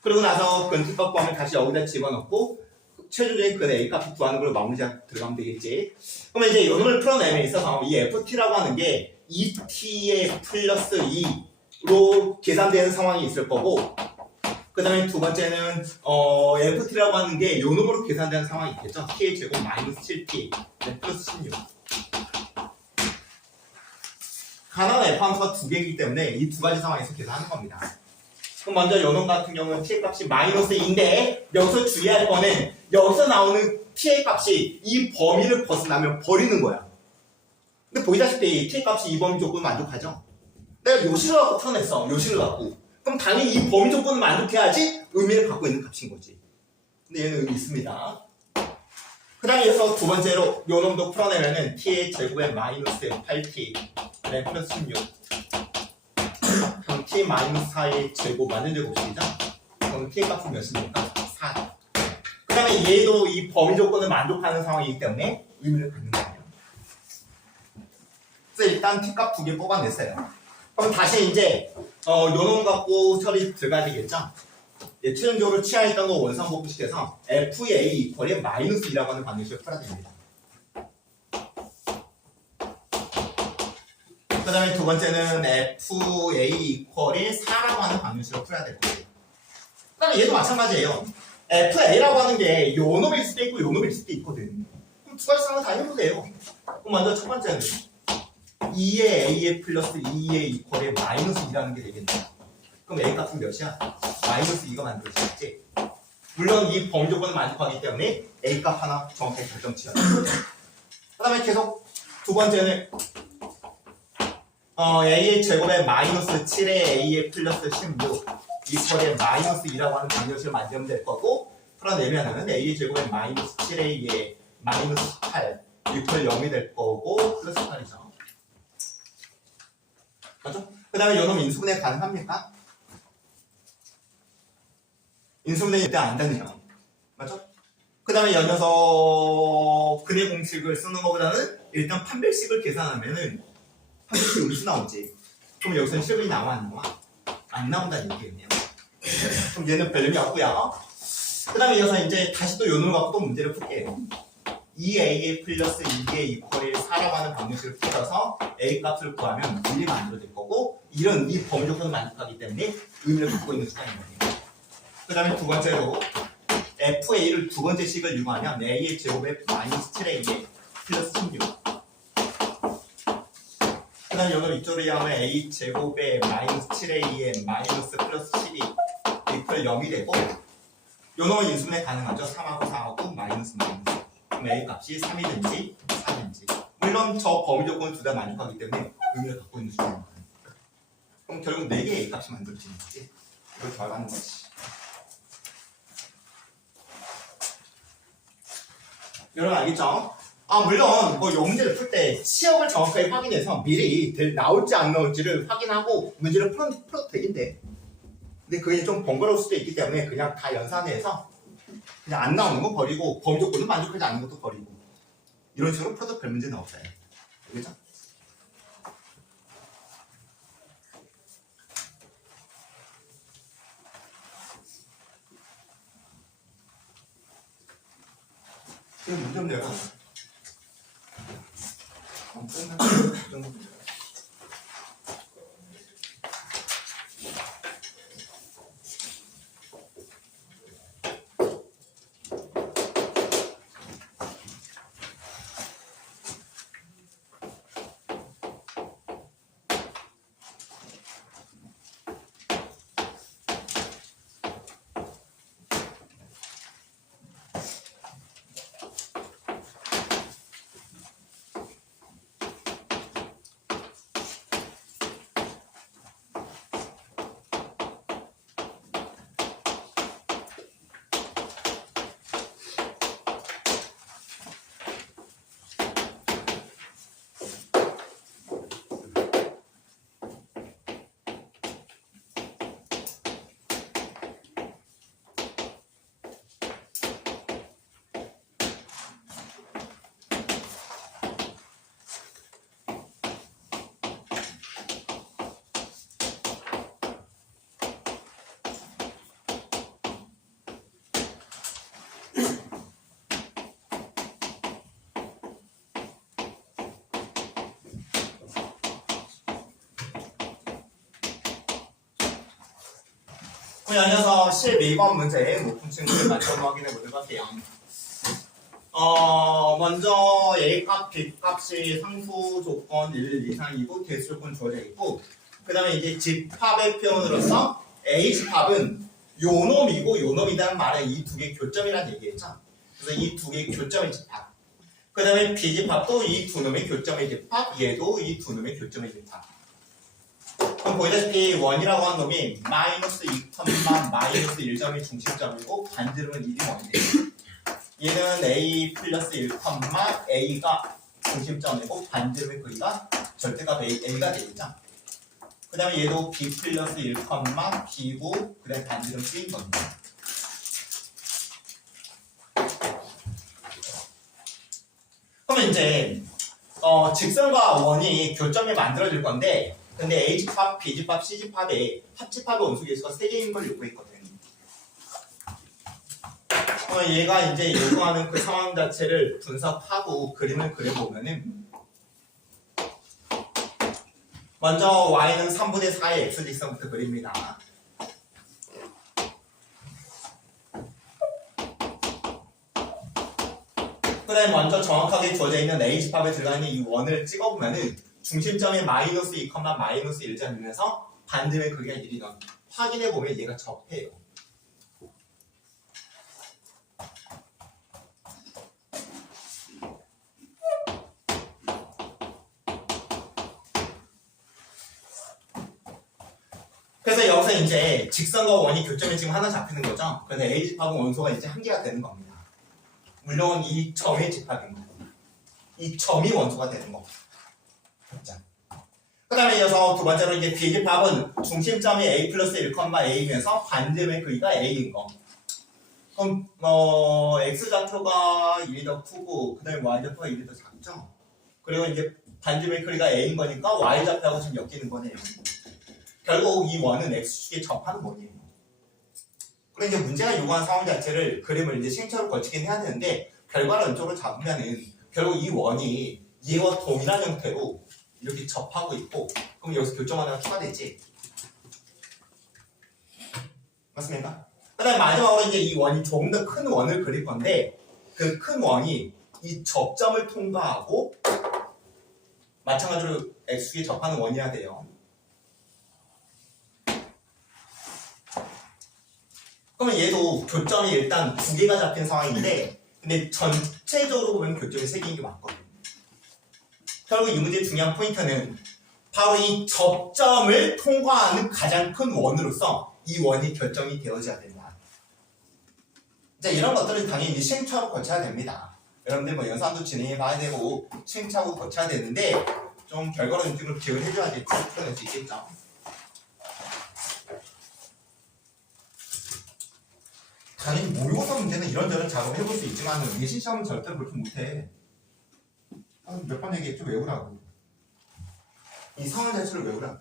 그러고 나서 근 T 값 구하면 다시 여기다 집어넣고 최종적인 근 A 값을 구하는 걸로 마무리 들어가면 되겠지. 그러면 이제 이 놈을 풀어내면 있어서 이 FT라고 하는 게 2T의 플러스 2로 계산되는 상황이 있을 거고, 그 다음에 두 번째는 FT라고 하는 게 요 놈으로 계산되는 상황이 있겠죠. T의 제곱 마이너스 7T 플러스 16. 가나운 F 함수가 두 개이기 때문에 이 두 가지 상황에서 계산하는 겁니다. 그럼 먼저 요 놈 같은 경우는 T의 값이 마이너스 2인데 여기서 주의할 거는 여기서 나오는 T의 값이 이 범위를 벗어나면 버리는 거야. 근데 보이다시피 T의 값이 이 범위 조건을 만족하죠. 내가 요식을 갖고 풀어냈어. 요식을 갖고. 그럼 당연히 이 범위 조건을 만족해야지 의미를 갖고 있는 값인 거지. 근데 얘는 의미 있습니다. 그 다음에 여기서 두 번째로 요 놈도 풀어내면은 T의 제곱에 마이너스 8T 그다음에 플러스 16 그럼 T 마이너스 4의 제곱 완전 제곱식이죠? 그럼 T의 값은 몇입니까? 4. 그 다음에 얘도 이 범위 조건을 만족하는 상황이기 때문에 의미를 갖는 거예요. 그래서 일단 T 값 두 개 뽑아냈어요. 그럼 다시 이제 요 놈 갖고 처리 들어가야 되겠죠? 예, 최종적으로 취하했던 거 원상복구시켜서 FA 이퀄에 마이너스 2라고 하는 방정식을 풀어야 됩니다. 그 다음에 두 번째는 FA 이퀄에 4라고 하는 방정식을 풀어야 될 거예요. 그 다음에 얘도 마찬가지예요. FA라고 하는 게 요 놈일 수도 있고 요 놈일 수도 있거든. 그럼 두 가지 상황 다 해보세요. 그럼 먼저 첫 번째는 2의 A의 플러스 2의 이퀄에 마이너스 2라는 게 되겠네요. 그럼 A 값은 몇이야? 마이너스 2가 만들어지겠지. 물론 이 범위 조건을 만족하기 때문에 A 값 하나 정확하게 결정 지어야 돼. 그 다음에 계속 두 번째는 A의 제곱에 마이너스 7의 A의 플러스 16 이퀄에 마이너스 2라고 하는 방정식을 만들면 될 거고, 풀어내면은 A의 제곱에 마이너스 7A의 마이너스 18 이퀄 0이 될 거고 플러스 8이죠. 맞죠? 그 다음에 요놈 인수분해 가능합니까? 인수분해 일단 안 되네요. 맞죠? 그 다음에 이 녀석 근의 공식을 쓰는 것보다는 일단 판별식을 계산하면은 판별식 음수 나오지. 그럼 여기서는 실근이 나와 안 나와? 안 나온다는 얘기겠네요. 그럼 얘는 별 의미 없고요. 그 다음에 이어서 이제 다시 또 요놈을 갖고 또 문제를 풀게요. 2A의 플러스 2의 이퀄이 4라고 하는 방정식을 풀어서 A 값을 구하면 물리가 만들어질 거고, 이런 이 범위 조건을 만족하기 때문에 의미를 갖고 있는 숫자인 거예요. 그 다음에 두 번째로 FA를 두 번째 식을 이용하면 A의 제곱에 마이너스 7A의 플러스 16. 그 다음에 여기서 이쪽으로 이용하면 A 제곱에 마이너스 7A의 마이너스 플러스 12 이퀄 0이 되고, 요놈은 인수분해 가능하죠. 3하고 4하고 마이너스 마이너스. 그럼 A 값이 3이든지 4든지. 물론 저 범위 조건을 둘 다 만족하기 때문에 의미를 갖고 있는 숫자인 거예요. 그럼 결국 4개의 A 값이 만들어지는 거지. 이걸 더하는 거지. 여러분 알겠죠? 물론 뭐 이 문제를 풀 때 시험을 정확하게 확인해서 미리 나올지 안 나올지를 확인하고 문제를 풀어도 되긴데, 근데 그게 좀 번거로울 수도 있기 때문에 그냥 다 연산해서 그냥 안 나오는 거 버리고 범위 조건은 만족하지 않는 것도 버리고 이런 식으로 풀어도 별 문제는 없어요. 알겠죠? 그럼 문제 좀 내가 그럼 여기서 12번 문제의 높은 친구를 맞춰서 확인해 보도록 할게요. 먼저 A값, B값이 상수 조건 1 이상이고 대수 조건 주어져 있고, 그 다음에 이제 집합의 표현으로서 A 집합은 요 놈이고 요 놈이라는 말에 이 두 개 교점이라는 얘기했죠. 그래서 이 두 개 교점의 집합. 그 다음에 B 집합도 이 두 놈의 교점의 집합, 얘도 이 두 놈의 교점의 집합. 그럼 보이다시피 1이라고 한 놈이 마이너스 2, 마이너스 1점이 중심점이고 반지름은 1이 원이에요. 얘는 A 플러스 1, A가 중심점이고 반지름의 거리가 절대값 A가 되겠죠. 그 다음에 얘도 B 플러스 1, B고 그 다음에 반지름 C인 겁니다. 그러면 이제 직선과 원이 교점이 만들어질 건데, 근데 A집합, B집합, C집합에 합집합의 원소계수가 3개인 걸 요구했거든. 얘가 이제 요구하는 그 상황 자체를 분석하고 그림을 그려보면은, 먼저 y는 3분의 4의 x직선부터 그립니다. 그 다음에 먼저 정확하게 주어져 있는 A집합에 들어가 있는 이 원을 찍어보면은 중심점이 마이너스 2, 마이너스 1점이면서 반지름의 크기가 1이던 확인해보면 얘가 접해요. 그래서 여기서 이제 직선과 원이 교점이 지금 하나 잡히는 거죠. 그래서 A집합은 원소가 이제 한 개가 되는 겁니다. 물론 이 점의 집합인 거예요. 이 점이 원소가 되는 겁니다. 그 다음에 이어서 두 번째로 이제 B집합은 중심점이 A 플러스 1, A면서 반지름의 크기가 A인 거. 그럼 X좌표가 1이 더 크고 그 다음에 Y좌표가 1이 더 작죠. 그리고 이제 반지름의 크기가 A인 거니까 Y좌표하고 지금 엮이는 거네요. 결국 이 원은 X축에 접하는 원이에요. 그리고 이제 문제가 요구한 상황 자체를 그림을 이제 싱처로 걸치긴 해야 되는데, 결과를 왼쪽으로 잡으면은 결국 이 원이 얘와 동일한 형태로 이렇게 접하고 있고, 그럼 여기서 교점 하나가 추가되지. 맞습니까? 그 다음에 마지막으로 이제 이 원이 조금 더 큰 원을 그릴 건데, 그 큰 원이 이 접점을 통과하고 마찬가지로 X축에 접하는 원이어야 돼요. 그러면 얘도 교점이 일단 두 개가 잡힌 상황인데, 근데 전체적으로 보면 교점이 3개인 게 맞거든요. 결국 이 문제의 중요한 포인트는 바로 이 접점을 통과하는 가장 큰 원으로서 이 원이 결정이 되어져야 된다. 이제 이런 것들은 당연히 이제 시행착오 거쳐야 됩니다. 여러분들 뭐 연산도 진행해 봐야 되고 시행착오 거쳐야 되는데, 좀 결과로 느낌을 기억을 해줘야지 풀어낼 수 있겠죠. 당연히 모의고사 문제는 이런저런 작업을 해볼 수 있지만 예시 시험은 절대로 그렇게 못해. 몇 번 얘기했죠? 외우라고. 이 상황 자체를 외우라고.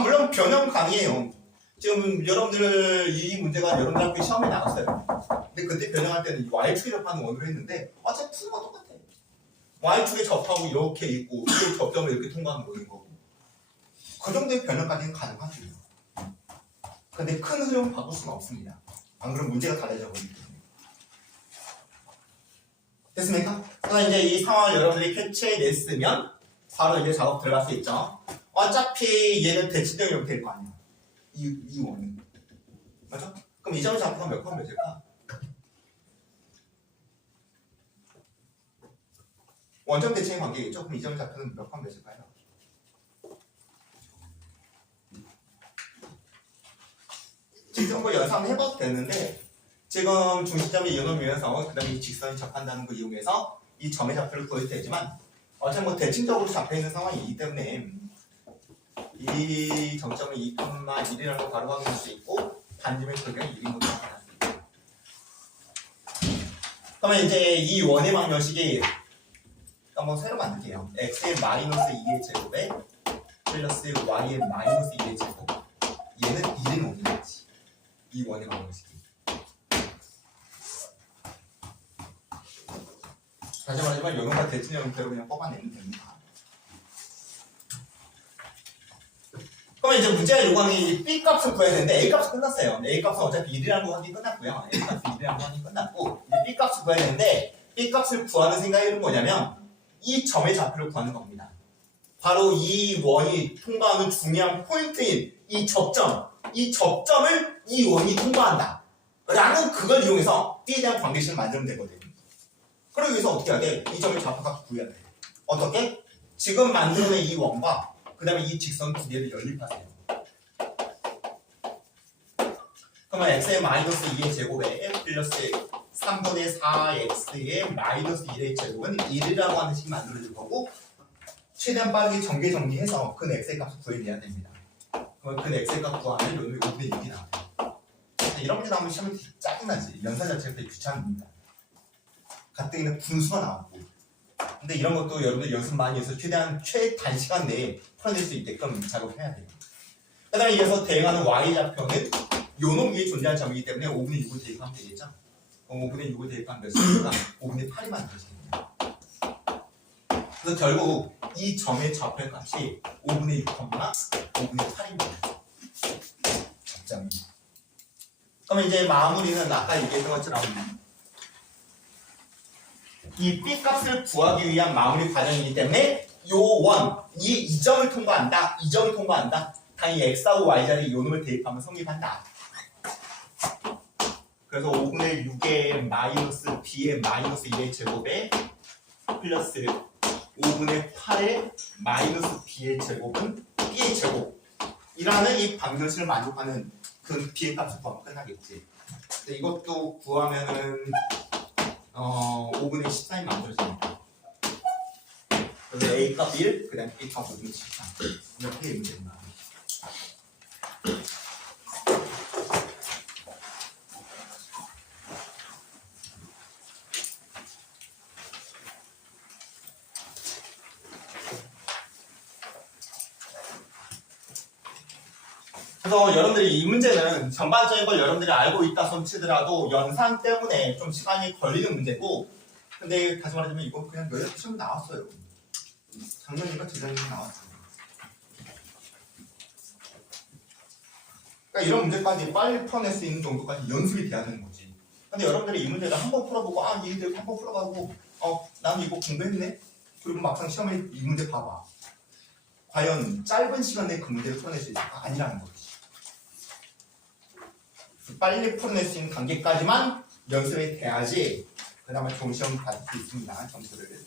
물론 변형 가능해요. 지금 여러분들 이 문제가 여러분들 학교 시험에 나왔어요. 근데 그때 변형할 때는 Y축에 접하는 원으로 했는데 어차피 푸는 거 똑같아. Y축에 접하고 이렇게 있고 이 접점을 이렇게 통과하는 거인 거고. 그 정도의 변형까지는 가능하죠. 근데 큰 흐름은 바꿀 수가 없습니다. 안 그러면 문제가 달라져 버리기 때문에. 됐습니까? 그럼 이제 이 상황을 여러분들이 캐치해냈으면 바로 이제 작업 들어갈 수 있죠. 어차피 얘는 대칭적 형태일 거 아니야. 이 원은. 맞죠? 그럼 이 점을 잡으면 몇 번 몇일까? 원점 대칭의 관계겠죠? 그럼 이 점을 잡으면 몇 번 몇일까요? 직선 거 연산을 해봐도 되는데, 지금 중심점이 이 놈이면서 그 다음에 이 직선이 접한다는 걸 이용해서 이 점의 좌표를 구해도 되지만, 어차피 뭐 대칭적으로 잡혀있는 상황이기 때문에 이 정점은 2,1이라는 걸 바로 확인할 수 있고 반지름의 크기가 1인 것도 확인할 수 있고. 그러면 이제 이 원의 방정식이 한번 새로 만들게요. x의 마이너스 2의 제곱에 플러스 y의 마이너스 2의 제곱. 얘는 1인 원이겠지. 이 원의 방정식이. 다시 말하지만 요놈과 대칭 형태로 그냥 뽑아내면 됩니다. 그러면 이제 문제가 요구하는 이 B 값을 구해야 되는데 A 값은 끝났어요. A 값은 어차피 1이라는 거 확인이 끝났고요. A 값이 1이라는 거 확인이 끝났고 이제 B 값을 구해야 되는데 B 값을 구하는 생각이 뭐냐면 이 점의 좌표를 구하는 겁니다. 바로 이 원이 통과하는 중요한 포인트인 이 접점을 이 원이 통과한다 라는 그걸 이용해서 B에 대한 관계식을 만들면 되거든요. 그러기 위해서 어떻게 해야 돼? 이 점의 좌표값을 구해야 돼. 어떻게? 지금 만들어낸 이 원과 그 다음에 이 직선 두 개를 연립하세요. 그러면 x의 마이너스 2의 제곱에 플러스 3분의 4x의 마이너스 1의 제곱은 1이라고 하는 식이 만들어질 거고 최대한 빠르게 정리해서 근 x의 값을 구해내야 됩니다. 그러면 근 x의 값 구하면 여기 5분의 6이 나와요. 이런 문제 나오면 시험이 짜증나지. 연산 자체가 되게 귀찮습니다. 가뜩이나 분수가 나왔고 근데 이런 것도 여러분들 연습 많이 해서 최대한 최단시간 내에 풀어낼 수 있게끔 작업해야 돼요. 그 다음에 이어서 대응하는 y좌표는 요놈 위에 존재하는 점이기 때문에 5분의 6을 대입하면 되겠죠? 5분의 6을 대입하면 몇 수가 5분의 8이 만들어지겠네요. 그래서 결국 이 점의 좌표 값이 5분의 6, 5분의 8입니다. 접점이. 그러면 이제 마무리는 아까 얘기했던 것처럼 이 B 값을 구하기 위한 마무리 과정이기 때문에 요 원, 이 점을 통과한다. 이 점을 통과한다. 당연히 x하고 y자리에 요 놈을 대입하면 성립한다. 그래서 5분의 6의 마이너스 b의 마이너스 1의 제곱에 플러스 5분의 8의 마이너스 b의 제곱은 b의 제곱이라는 이 방정식을 만족하는 그 b의 값을 구하면 끝나겠지. 근데 이것도 구하면은 5분의 14이 만들어집니다. 그래서 A값 1, 그 다음에 B값 5분의 14. 이렇게 문제입니다. 그래서 여러분들이 이 문제는 전반적인 걸 여러분들이 알고 있다 손 치더라도 연산 때문에 좀 시간이 걸리는 문제고 근데 다시 말하자면 이거 그냥 여기서 시험 나왔어요. 작년인가 재작년에 나왔어요. 그러니까 이런 문제까지 빨리 풀어낼 수 있는 정도까지 연습이 돼야 되는 거지. 근데 여러분들이 이 문제를 한번 풀어보고 얘들 한번 풀어가고 나는 이거 공부했네? 그리고 막상 시험에 이 문제 봐봐. 과연 짧은 시간 내에 그 문제를 풀어낼 수 있을까? 아니라는 거지. 빨리 풀어낼 수 있는 단계까지만 연습이 돼야지 그 다음에 좋은 시험 받을 수 있습니다. 점수를.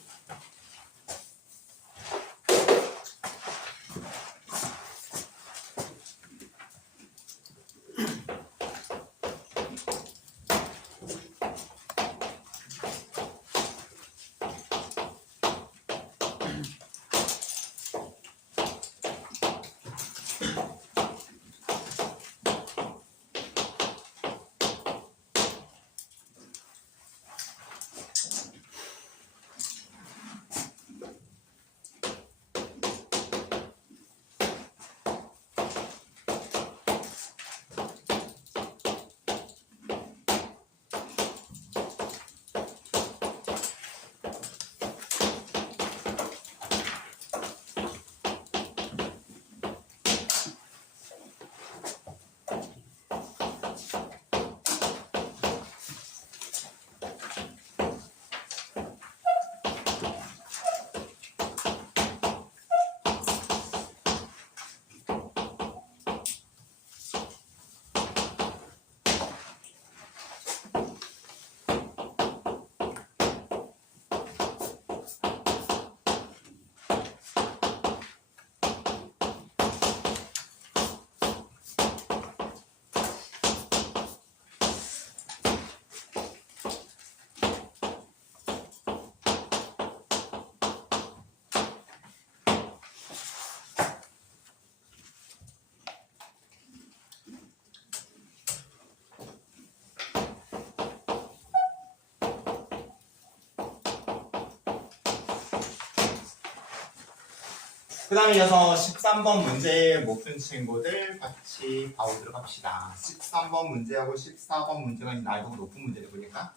그 다음에 이어서 13번 문제 못 푼 친구들 같이 봐보도록 합시다. 13번 문제하고 14번 문제가 난이도가 높은 문제를 보니까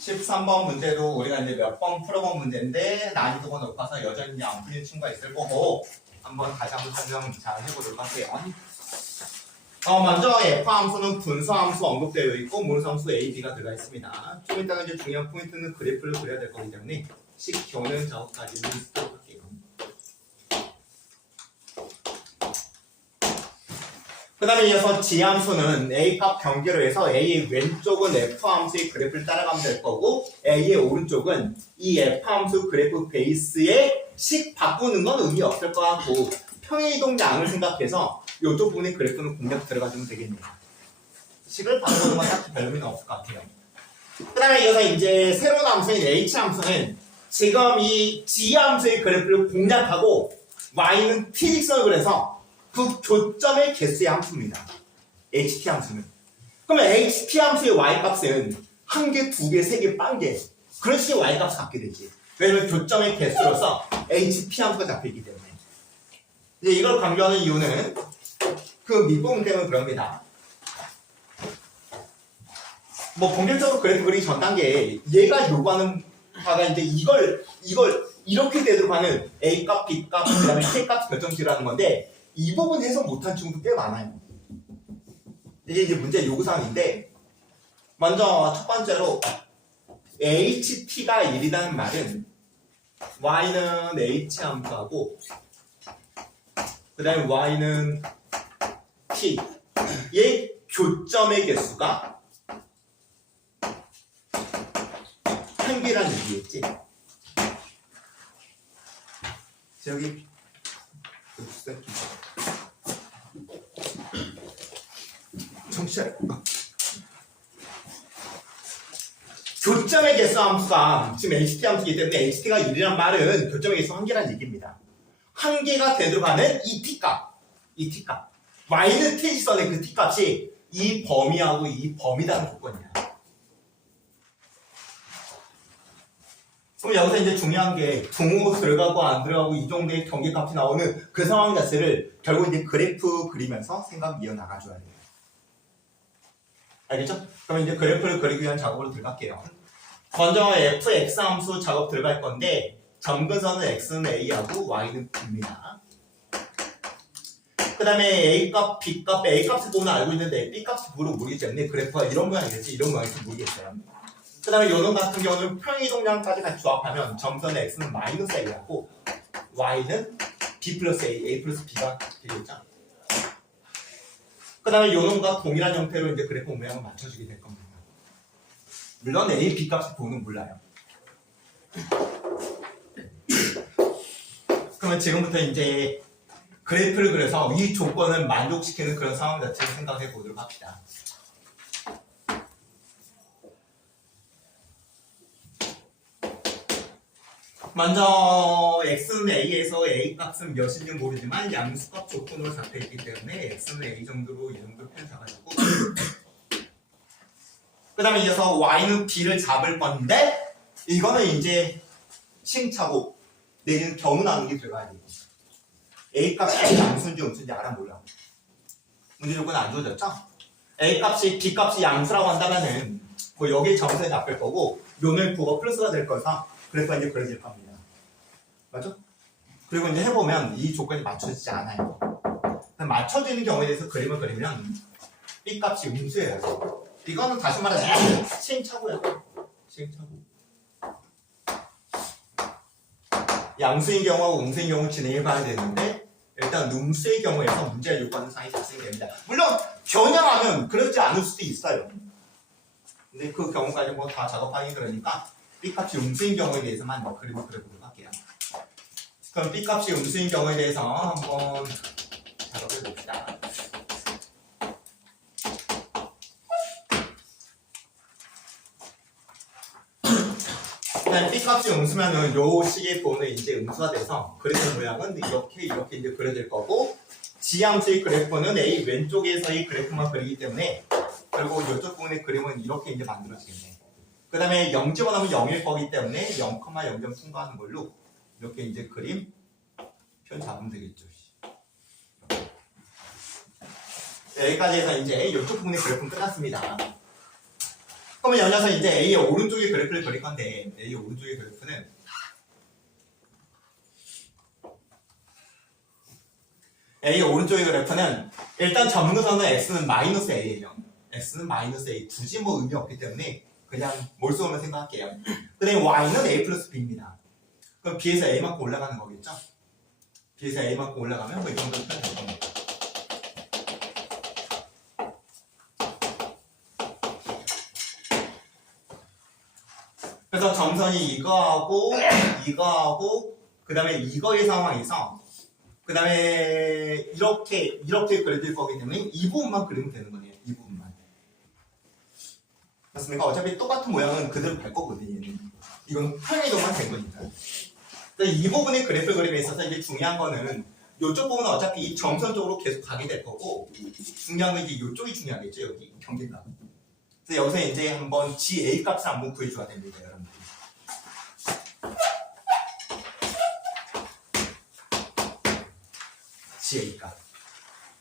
13번 문제도 우리가 이제 몇 번 풀어본 문제인데 난이도가 높아서 여전히 안 풀리는 친구가 있을 거고 한번 다시 한번 설명 잘 해보도록 할게요. 먼저 F함수는 분수함수 언급되어 있고 무수함수 A, B가 들어가 있습니다. 좀 이따가 이제 중요한 포인트는 그래프를 그려야 될 거기 때문에 식교는 저것까지는 쓰도록 할게요. 그 다음에 이어서 G함수는 A값 경계로 해서 A의 왼쪽은 F함수의 그래프를 따라가면 될 거고 A의 오른쪽은 이 F함수 그래프 베이스에 식 바꾸는 건 의미 없을 것 같고 평행이동량을 생각해서 이쪽 부분의 그래프는 공략 들어가주면 되겠네요. 식을 바꾸는 건 딱히 별 의미는 없을 것 같아요. 그 다음에 이어서 이제 새로운 함수인 H함수는 지금 이 G함수의 그래프를 공략하고 Y는 T직선을 그려서 그 교점의 개수의 함수입니다. HT 함수는. 그러면 HT 함수의 Y값은 한 개, 두 개, 세 개, 빵 개. 그런 식의 Y값을 갖게 되지. 왜냐면 교점의 개수로서 HP 함수가 잡혀있기 때문에. 이제 이걸 강조하는 이유는 그 밑부분 때문에 그럽니다. 뭐 본격적으로 그래프 그리기 전 단계에 얘가 요구하는 바가 이제 이걸 이렇게 되도록 하는 A값, B값, 그 다음에 K값 결정식이라는 건데 이 부분 해석 못한 친구도 꽤 많아요. 이게 이제 문제 요구사항인데 먼저 첫 번째로 HT가 1이라는 말은 Y는 H 함수하고 그 다음에 Y는 T 얘 교점의 개수가 한 개라는 얘기겠지. 저기 정치할 교점의 개수 함수가 지금 HT 함수이기 때문에 HT가 1이란 말은 교점의 개수 한 개라는 얘기입니다. 한 개가 되도록 하는 이 T값 Y는 T지선의 그 T값이 이 범위하고 이 범위라는 조건이야. 그럼 여기서 이제 중요한 게 등호 들어가고 안 들어가고 이 정도의 경계값이 나오는 그 상황 자체를 결국 이제 그래프 그리면서 생각 이어나가줘야 돼요. 알겠죠? 그럼 이제 그래프를 그리기 위한 작업으로 들어갈게요. 먼저 fx 함수 작업 들어갈 건데 점근선은 x는 a하고 y는 b입니다. 그 다음에 a값, b값, a값을 보면 알고 있는데 b값을 모르기 때문에 그래프가 이런 모양이겠지 이런 모양일지 모르겠어요. 그 다음에 요놈 같은 경우는 평행이동량까지 같이 조합하면 점선의 x는 마이너스 a하고 y는 b 플러스 a 플러스 b가 되겠죠. 그 다음에 요놈과 동일한 형태로 이제 그래프 모양을 맞춰주게 될 겁니다. 물론 a, b 값을 보는 몰라요. 그러면 지금부터 이제 그래프를 그려서 이 조건을 만족시키는 그런 상황 자체를 생각해 보도록 합시다. 먼저 x는 a에서 a 값은 몇인지 모르지만 양수값 조건으로 잡혀있기 때문에 x는 a 정도로 이 정도 편 잡아주고 그 다음에 이어서 y는 b를 잡을 건데 이거는 이제 시행착오 내지는 경우 나누는 게 들어가야 돼요. a 값이 양수인지 음수인지 알아 몰라. 문제 조건 안 주어졌죠? a 값이 b 값이 양수라고 한다면은 뭐 여기 점수에 잡힐 거고 요는 부가 플러스가 될 거여서 그래프가 이제 그려질 겁니다. 맞죠? 그리고 이제 해보면 이 조건이 맞춰지지 않아요. 맞춰지는 경우에 대해서 그림을 그리면 b 값이 음수예요. 이거는 다시 말하자면 시행착오예요. 시행착오. 양수인 경우하고 음수인 경우 진행해봐야 되는데 일단 음수의 경우에서 문제가 요구하는 사항이 발생됩니다. 물론 겨냥하면 그러지 않을 수도 있어요. 근데 그 경우까지 뭐 다 작업하기 그러니까 B값이 음수인 경우에 대해서만 그림을 그려보도록 할게요. 그럼 B값이 음수인 경우에 대해서 한번 작업해 봅시다. B값이 음수면은 요 식의 부분은 이제 음수가 돼서 그래프 모양은 이렇게 이제 그려질 거고 G함수의 그래프는 A 왼쪽에서의 그래프만 그리기 때문에 결국 이쪽 부분의 그림은 이렇게 이제 만들어지겠네. 그 다음에 0.5하면 0일 거기 때문에 0,0점 통과하는 걸로 이렇게 이제 그림 편 잡으면 되겠죠. 여기까지 해서 이제 이쪽 부분의 그래프는 끝났습니다. 그러면 이 녀석 이제 A의 오른쪽에 그래프를 그릴 건데 A의 오른쪽의 그래프는 A의 오른쪽의 그래프는 일단 점근선은 X는 마이너스 A예요. X는 마이너스 A. 굳이 뭐 의미 없기 때문에 그냥 몰수하면 생각할게요. 근데 Y는 A 플러스 B입니다. 그럼 B에서 A만큼 올라가는 거겠죠? B에서 A만큼 올라가면 뭐 이 정도 표현 될 겁니다. 그래서 점선이 이거하고 그 다음에 이거의 상황에서 그 다음에 이렇게 그려질 거기 때문에 이 부분만 그리면 되는 거네요. 이 부분만. 맞습니까? 어차피 똑같은 모양은 그대로 갈 거거든요. 얘는. 이건 평행이동만 된 거니까. 그래서 이 부분의 그래프 그림에 있어서 이제 중요한 거는 이쪽 부분은 어차피 이 점선 쪽으로 계속 가게 될 거고 중요한 건 이제 이쪽이 중요하겠죠. 여기 경계가. 그래서 여기서 이제 한번 GA 값을 한번 구해줘야 됩니다. 여러분들. GA 값.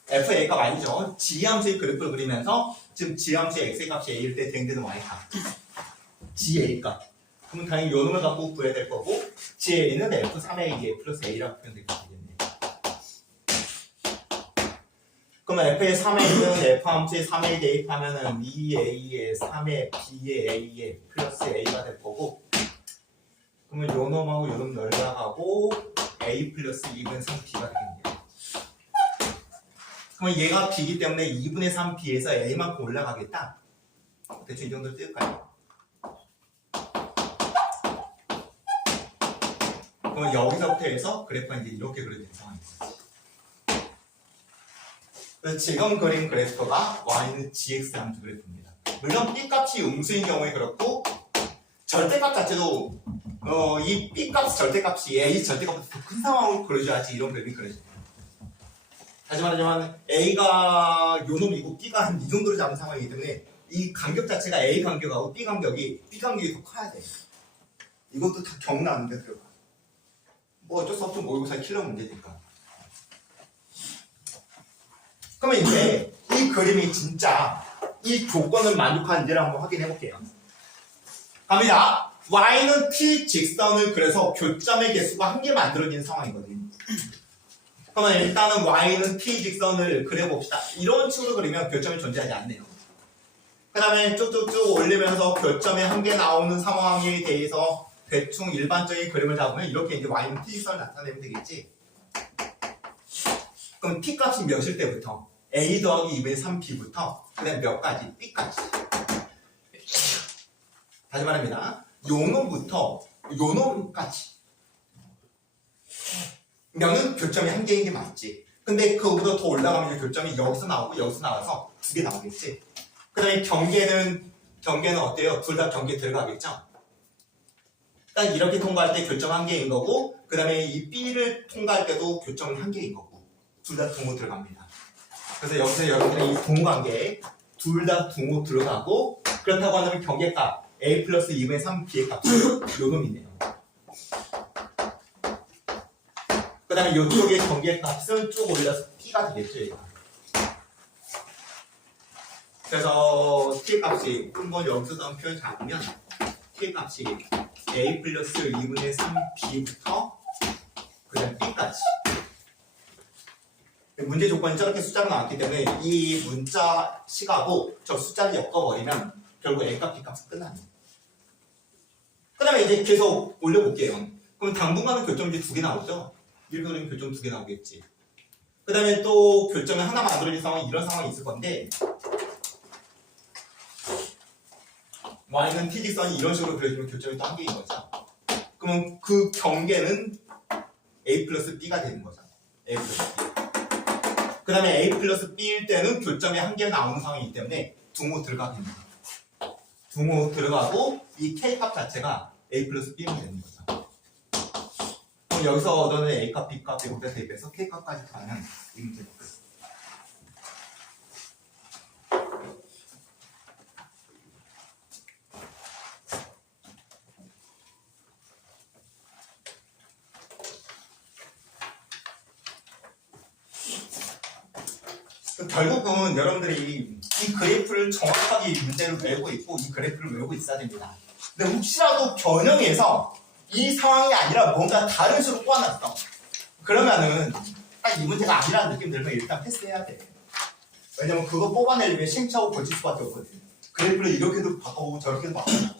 FA 값 아니죠. G 함수의 그래프를 그리면서 지금 G 함수의 X의 값이 A일 때 대응되는 Y 값. GA 값. 그럼 당연히 요 놈을 갖고 구해야 될 거고 GA는 F3A 플러스 A라고 표현되게 되겠네요. 그러면 F의 3A는 F 함수의 3A 대입하면은 2A의 3의 B의 A의 플러스 A가 될 거고 그러면 요 놈하고 요 놈 열나가고 A 플러스 2분의 3B가 되겠네요. 그러면 얘가 B이기 때문에 2분의 3B에서 A만큼 올라가겠다. 대충 이 정도 뜰까요? 그러면 여기서부터 해서 그래프가 이제 이렇게 그려진 상황입니다. 그래서 지금 그린 그래프가 Y는 GX 함수 그래프입니다. 물론 B값이 음수인 경우에 그렇고 절대값 자체도 이 B값 절대값이 A 절대값보다 더 큰 상황으로 그려줘야지 이런 그래프가 그려져요. 다시 말하자면 A가 요 놈이고 B가 한 이 정도로 잡은 상황이기 때문에 이 간격 자체가 A 간격하고 B 간격이 더 커야 돼. 이것도 다 경나는데 들어가. 뭐 어쩔 수 없죠. 모의고사 킬러 문제니까. 그러면 이제 이 그림이 진짜 이 조건을 만족하는지를 한번 확인해 볼게요. 갑니다. Y는 T 직선을 그래서 교점의 개수가 한 개 만들어지는 상황이거든요. 그러면 일단은 Y는 T 직선을 그려봅시다. 이런 식으로 그리면 교점이 존재하지 않네요. 그 다음에 쭉쭉쭉 올리면서 교점이 한 개 나오는 상황에 대해서 대충 일반적인 그림을 잡으면 이렇게 이제 Y는 T 직선을 나타내면 되겠지. 그럼 T 값이 몇일 때부터? A 더하기 2분의 3B부터 그 다음에 몇 가지? B까지. 다시 말합니다. 요 놈부터 요 놈까지. 면은 교점이 한 개인 게 맞지. 근데 그거보다 더 올라가면 교점이 여기서 나오고 여기서 나와서 두 개 나오겠지. 그 다음에 경계는 어때요? 둘 다 경계 들어가겠죠? 딱 이렇게 통과할 때 교점 한 개인 거고 그 다음에 이 B를 통과할 때도 교점은 한 개인 거고 둘 다 등호 들어갑니다. 그래서 여기서 여러분들이 이 등호 관계 둘 다 등호 들어가고 그렇다고 하면 경계값 A 플러스 2분의 3B의 값이 요 놈이네요. 그 다음에 이쪽의 경계값은 쭉 올려서 P가 되겠죠. 얘가. 그래서 T 값이 한번 여기서 한번 표현 잡으면 T 값이 A 플러스 2분의 3B부터 그 다음 B까지. 문제 조건이 저렇게 숫자가 나왔기 때문에 이 문자 식하고 저 숫자를 엮어버리면 결국 A값 B값은 끝납니다. 그 다음에 이제 계속 올려볼게요. 그럼 당분간은 교점이 이제 두 개 나오죠? 이렇게 그리면 교점 두 개 나오겠지. 그 다음에 또 교점이 하나 만들어진 상황이 이런 상황이 있을 건데 Y는 T직선이 이런 식으로 그려지면 교점이 또 한 개인 거죠. 그러면 그 경계는 A 플러스 B가 되는 거죠. A 플러스 B. 그 다음에 A 플러스 B일 때는 교점이 한 개 나오는 상황이기 때문에 등호 들어가겠네요. 등호 들어가고 이 K값 자체가 A 플러스 B면 되는 거죠. 그럼 여기서 얻어낸 A값, B값 여기다 대입해서 K값까지 가면 이 문제 끝. 결국은 여러분들이 이 그래프를 정확하게 이 문제를 외우고 있고 이 그래프를 외우고 있어야 됩니다. 근데 혹시라도 변형해서 이 상황이 아니라 뭔가 다른 식으로 꼬아놨어. 그러면은 딱 이 문제가 아니라는 느낌 들면 일단 패스해야 돼. 왜냐면 그거 뽑아내려면 시행착오 거칠 수밖에 없거든. 그래프를 이렇게도 바꿔보고 저렇게도 바꿔보고.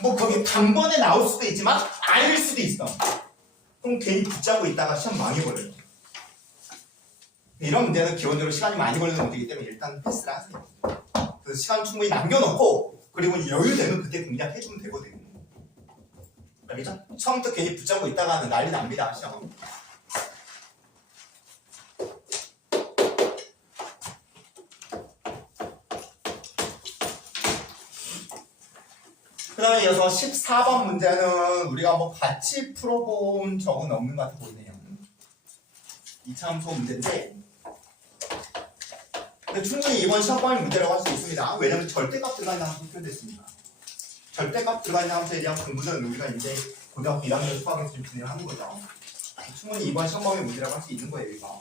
뭐 그게 단번에 나올 수도 있지만 아닐 수도 있어. 그럼 괜히 붙잡고 있다가 시험 망해버려요. 이런 문제는 기본적으로 시간이 많이 걸리는 문제이기 때문에 일단 패스를 하세요. 그래서 시간 충분히 남겨놓고 그리고 여유되면 그때 공략해주면 되거든. 알겠죠? 처음부터 괜히 붙잡고 있다가는 난리 납니다. 시험. 그 다음에 이어서 14번 문제는 우리가 뭐 같이 풀어본 적은 없는 것 같아 보이네요. 이차함수 문제인데 근데 충분히 이번 시험범위 문제라고 할 수 있습니다. 왜냐하면 절대값 들어가 있는 함수 표현됐습니다. 절대값 들어가 있는 함수에 대한 공부는 우리가 이제 고등학교 1학년 수학에서 좀 진행을 하는 거죠. 충분히 이번 시험범위 문제라고 할 수 있는 거예요, 이거.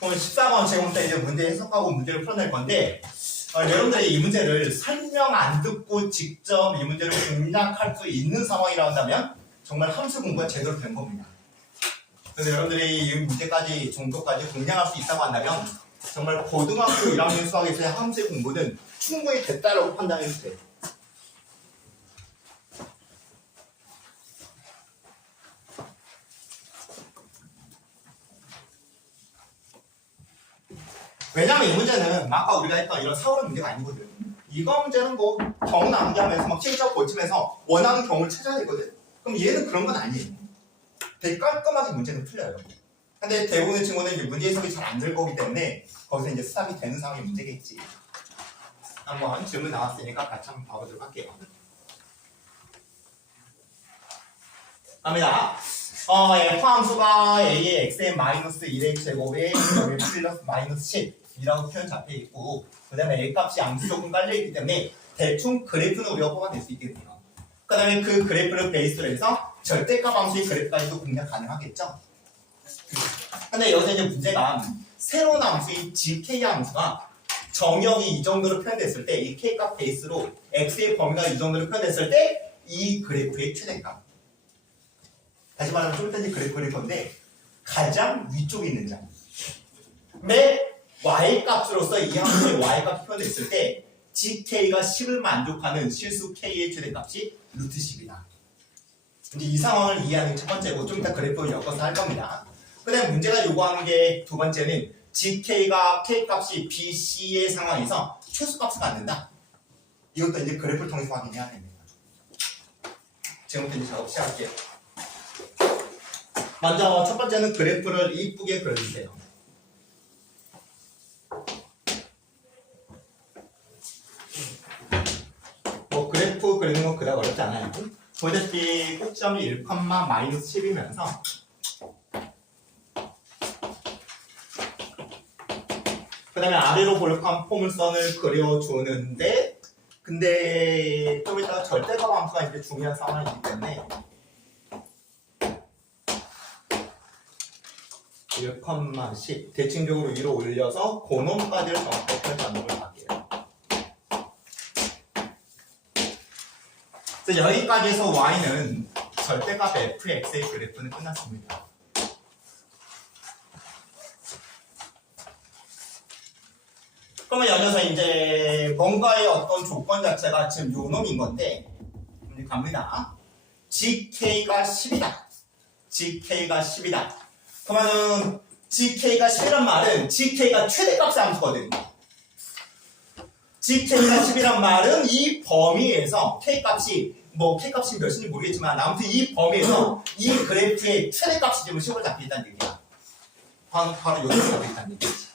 오늘 14번 제공부터 이제 문제 해석하고 문제를 풀어낼 건데 여러분들이 이 문제를 설명 안 듣고 직접 이 문제를 공략할 수 있는 상황이라 한다면 정말 함수 공부가 제대로 된 겁니다. 그래서 여러분들이 이 문제까지 정도까지 공략할 수 있다고 한다면 정말 고등학교 1학년 수학에서의 함수의 공부는 충분히 됐다라고 판단해도 돼요. 왜냐면 이 문제는 아까 우리가 했던 이런 사고의 문제가 아니거든. 이거 문제는 뭐 경우 낭기하면서 막 실적 고치면서 원하는 경우를 찾아야 되거든. 그럼 얘는 그런 건 아니에요. 되게 깔끔하게 문제는 풀려요. 근데 대부분의 친구는 이제 문제 해석이 잘 안 될 거기 때문에 거기서 이제 수답이 되는 상황이 문제겠지. 한번 질문 나왔으니까 같이 한번 봐보도록 할게요. 갑니다. F함수가 A의 x의 마이너스 1의 제곱에 여기 플러스 마이너스 10이라고 표현 잡혀 있고 그 다음에 A 값이 양수조금 깔려있기 때문에 대충 그래프는 우리가 뽑아낼 수 있겠네요. 그 다음에 그 그래프를 베이스로 해서 절대값 함수의 그래프까지도 공략 가능하겠죠. 근데 여기서 이제 문제가 새로운 함수인 gk 함수가 정역이 이 정도로 표현됐을 때 이 k값 베이스로 x의 범위가 이 정도로 표현됐을 때 이 그래프의 최대값 다시 말하면 좀 이따 그래프 그릴 건데 가장 위쪽에 있는 점 매 y값으로서 이 함수의 y값이 표현됐을 때 gk가 10을 만족하는 실수 k의 최대값이 루트 10이다. 이제 이 상황을 이해하는 첫 번째고 좀 이따 그래프를 엮어서 할 겁니다. 그 다음에 문제가 요구하는 게 두 번째는 gk가 k값이 bc의 상황에서 최소값을 갖는다. 이것도 이제 그래프를 통해서 확인해야 됩니다. 지금부터 이제 작업 시작할게요. 먼저 첫 번째는 그래프를 이쁘게 그려주세요. 뭐 그래프 그리는 건 그닥 어렵지 않아요. 보다시피 꼭지점이 1, 마이너스 10이면서 그 다음에 아래로 볼칸 포물선을 그려주는데 그 근데 좀 이따가 절대값 함수가 이제 중요한 상황이기 때문에 1,10 대칭적으로 위로 올려서 고놈까지를 정확하게 잡는 걸 할게요. 그래서 여기까지 해서 y는 절대값 fx의 그래프는 끝났습니다. 그러면 여기서 이제 뭔가의 어떤 조건 자체가 지금 요 놈인 건데 이제 갑니다. gk가 10이다. gk가 10이다. 그러면은 gk가 10이란 말은 gk가 최대값의 함수거든. gk가 10이란 말은 이 범위에서 k값이 k값이 몇인지 모르겠지만 아무튼 이 범위에서 이 그래프의 최대값이 지금 10으로 잡혀있다는 얘기야. 바로 여기서 잡혀있다는 얘기지.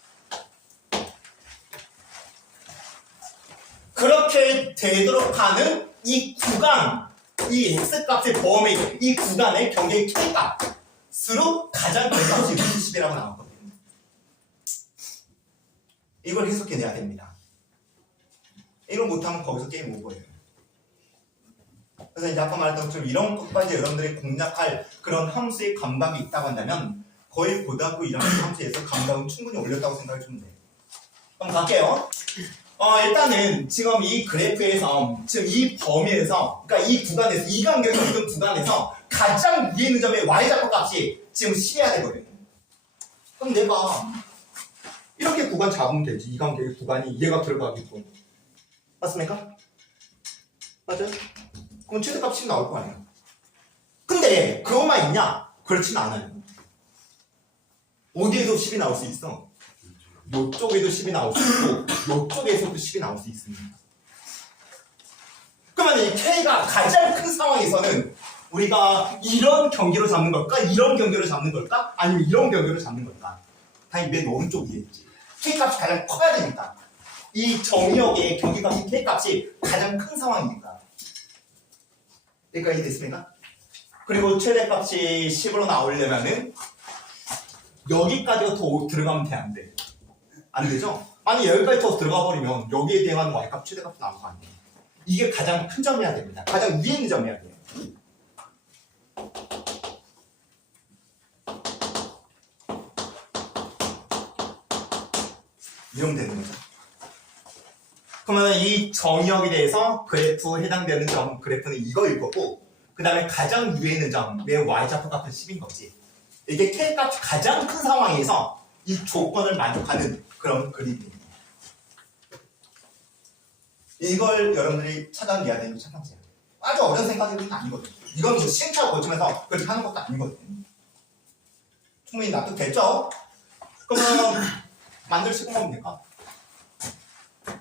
그렇게 되도록 하는 이 구간, 이 x값의 범위, 이 구간의 경계의 k값으로 가장 큰 값이 10이라고 나왔거든요. 이걸 해석해내야 됩니다. 이걸 못하면 거기서 게임 오버예요. 그래서 이제 아까 말했던 것처럼 이런 것까지 여러분들이 공략할 그런 함수의 감각이 있다고 한다면 거의 고등학교 1학년 함수에서 감각은 충분히 올렸다고 생각을 주면 돼요. 그럼 갈게요. 일단은 지금 이 그래프에서 지금 이 범위에서 그러니까 이 구간에서 이 간격이 있는 구간에서 가장 위에 있는 점의 y좌표 값이 지금 10이어야 되거든. 그럼 내가 이렇게 구간 잡으면 되지. 이 간격의 구간이 얘가 들어가겠고. 맞습니까? 맞아요? 그럼 최대값 10 나올 거 아니야. 근데 그것만 있냐? 그렇진 않아요. 어디에서 10이 나올 수 있어? 이쪽에도 10이 나올 수 있고 이쪽에서도 10이 나올 수 있습니다. 그러면 이 K가 가장 큰 상황에서는 우리가 이런 경계로 잡는 걸까? 이런 경계로 잡는 걸까? 아니면 이런 경계로 잡는 걸까? 당연히 맨 오른쪽 위에 있지. K값이 가장 커야 되니까. 이 정의역의 경계값이 K값이 가장 큰 상황이니까. 여기까지 됐습니까? 그리고 최대값이 10으로 나오려면은 여기까지가 더 들어가면 돼, 안 돼? 안 되죠? 만약 여기까지 더 들어가 버리면 여기에 대한 y값 최대값이 나올 거 아니에요. 이게 가장 큰 점이어야 됩니다. 가장 위에 있는 점이어야 돼요. 이러면 되는 거죠. 그러면 이 정의역에 대해서 그래프 해당되는 점 그래프는 이거일 거고 그 다음에 가장 위에 있는 점의 y좌표 값은 10인 거지. 이게 k값이 가장 큰 상황에서 이 조건을 만족하는 그런 그림입니다. 이걸 여러분들이 찾아내야 되는 게 첫 번째예요. 아주 어려운 생각이 아니거든요. 이건 뭐 시행착오 거치면서 그렇게 하는 것도 아니거든요. 충분히 납득됐죠? 그러면 만들 식은 뭡니까?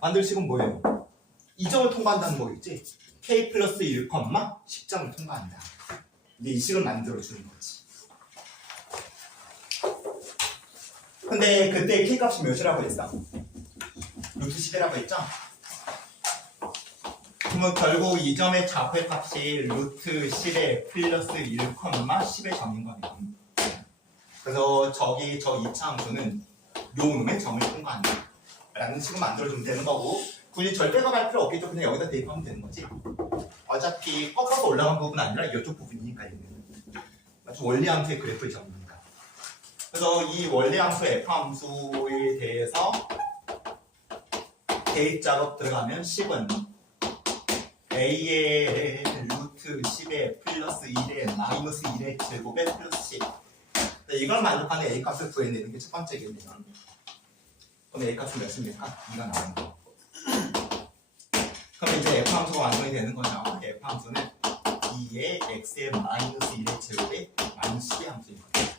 만들 식은 뭐예요? 이 점을 통과한다는 거겠지? k 플러스 1, 10점을 통과한다. 이제 이 식을 만들어주는 거지. 근데 그때 k값이 몇이라고 했어? 루트 10이라고 했죠? 그러면 결국 이 점의 좌표의 값이 루트 10의 플러스 1, 10의 점인 거네요. 그래서 저 2차 함수는 요 놈의 점을 통과한다 라는 식으로 만들어주면 되는 거고 굳이 절대값 할 필요 없겠죠. 그냥 여기다 대입하면 되는 거지. 어차피 꺾어서 올라간 부분은 아니라 이쪽 부분이니까 얘는 마치 원리 함수의 그래프의 점입니다. 그래서 이 원리 함수 f 함수에 대해서 대입 작업 들어가면 10은 a의 루트 10의 플러스 1의 마이너스 1의 제곱의 플러스 10. 이걸 만족하는 a 값을 구해내는 게 첫 번째겠네요. 그럼 a 값은 몇입니까? 2가 나오는 거. 그럼 이제 f 함수가 완성이 되는 거죠. f 함수는 2의 x의 마이너스 1의 제곱의 마이너스 10의 함수인 거죠.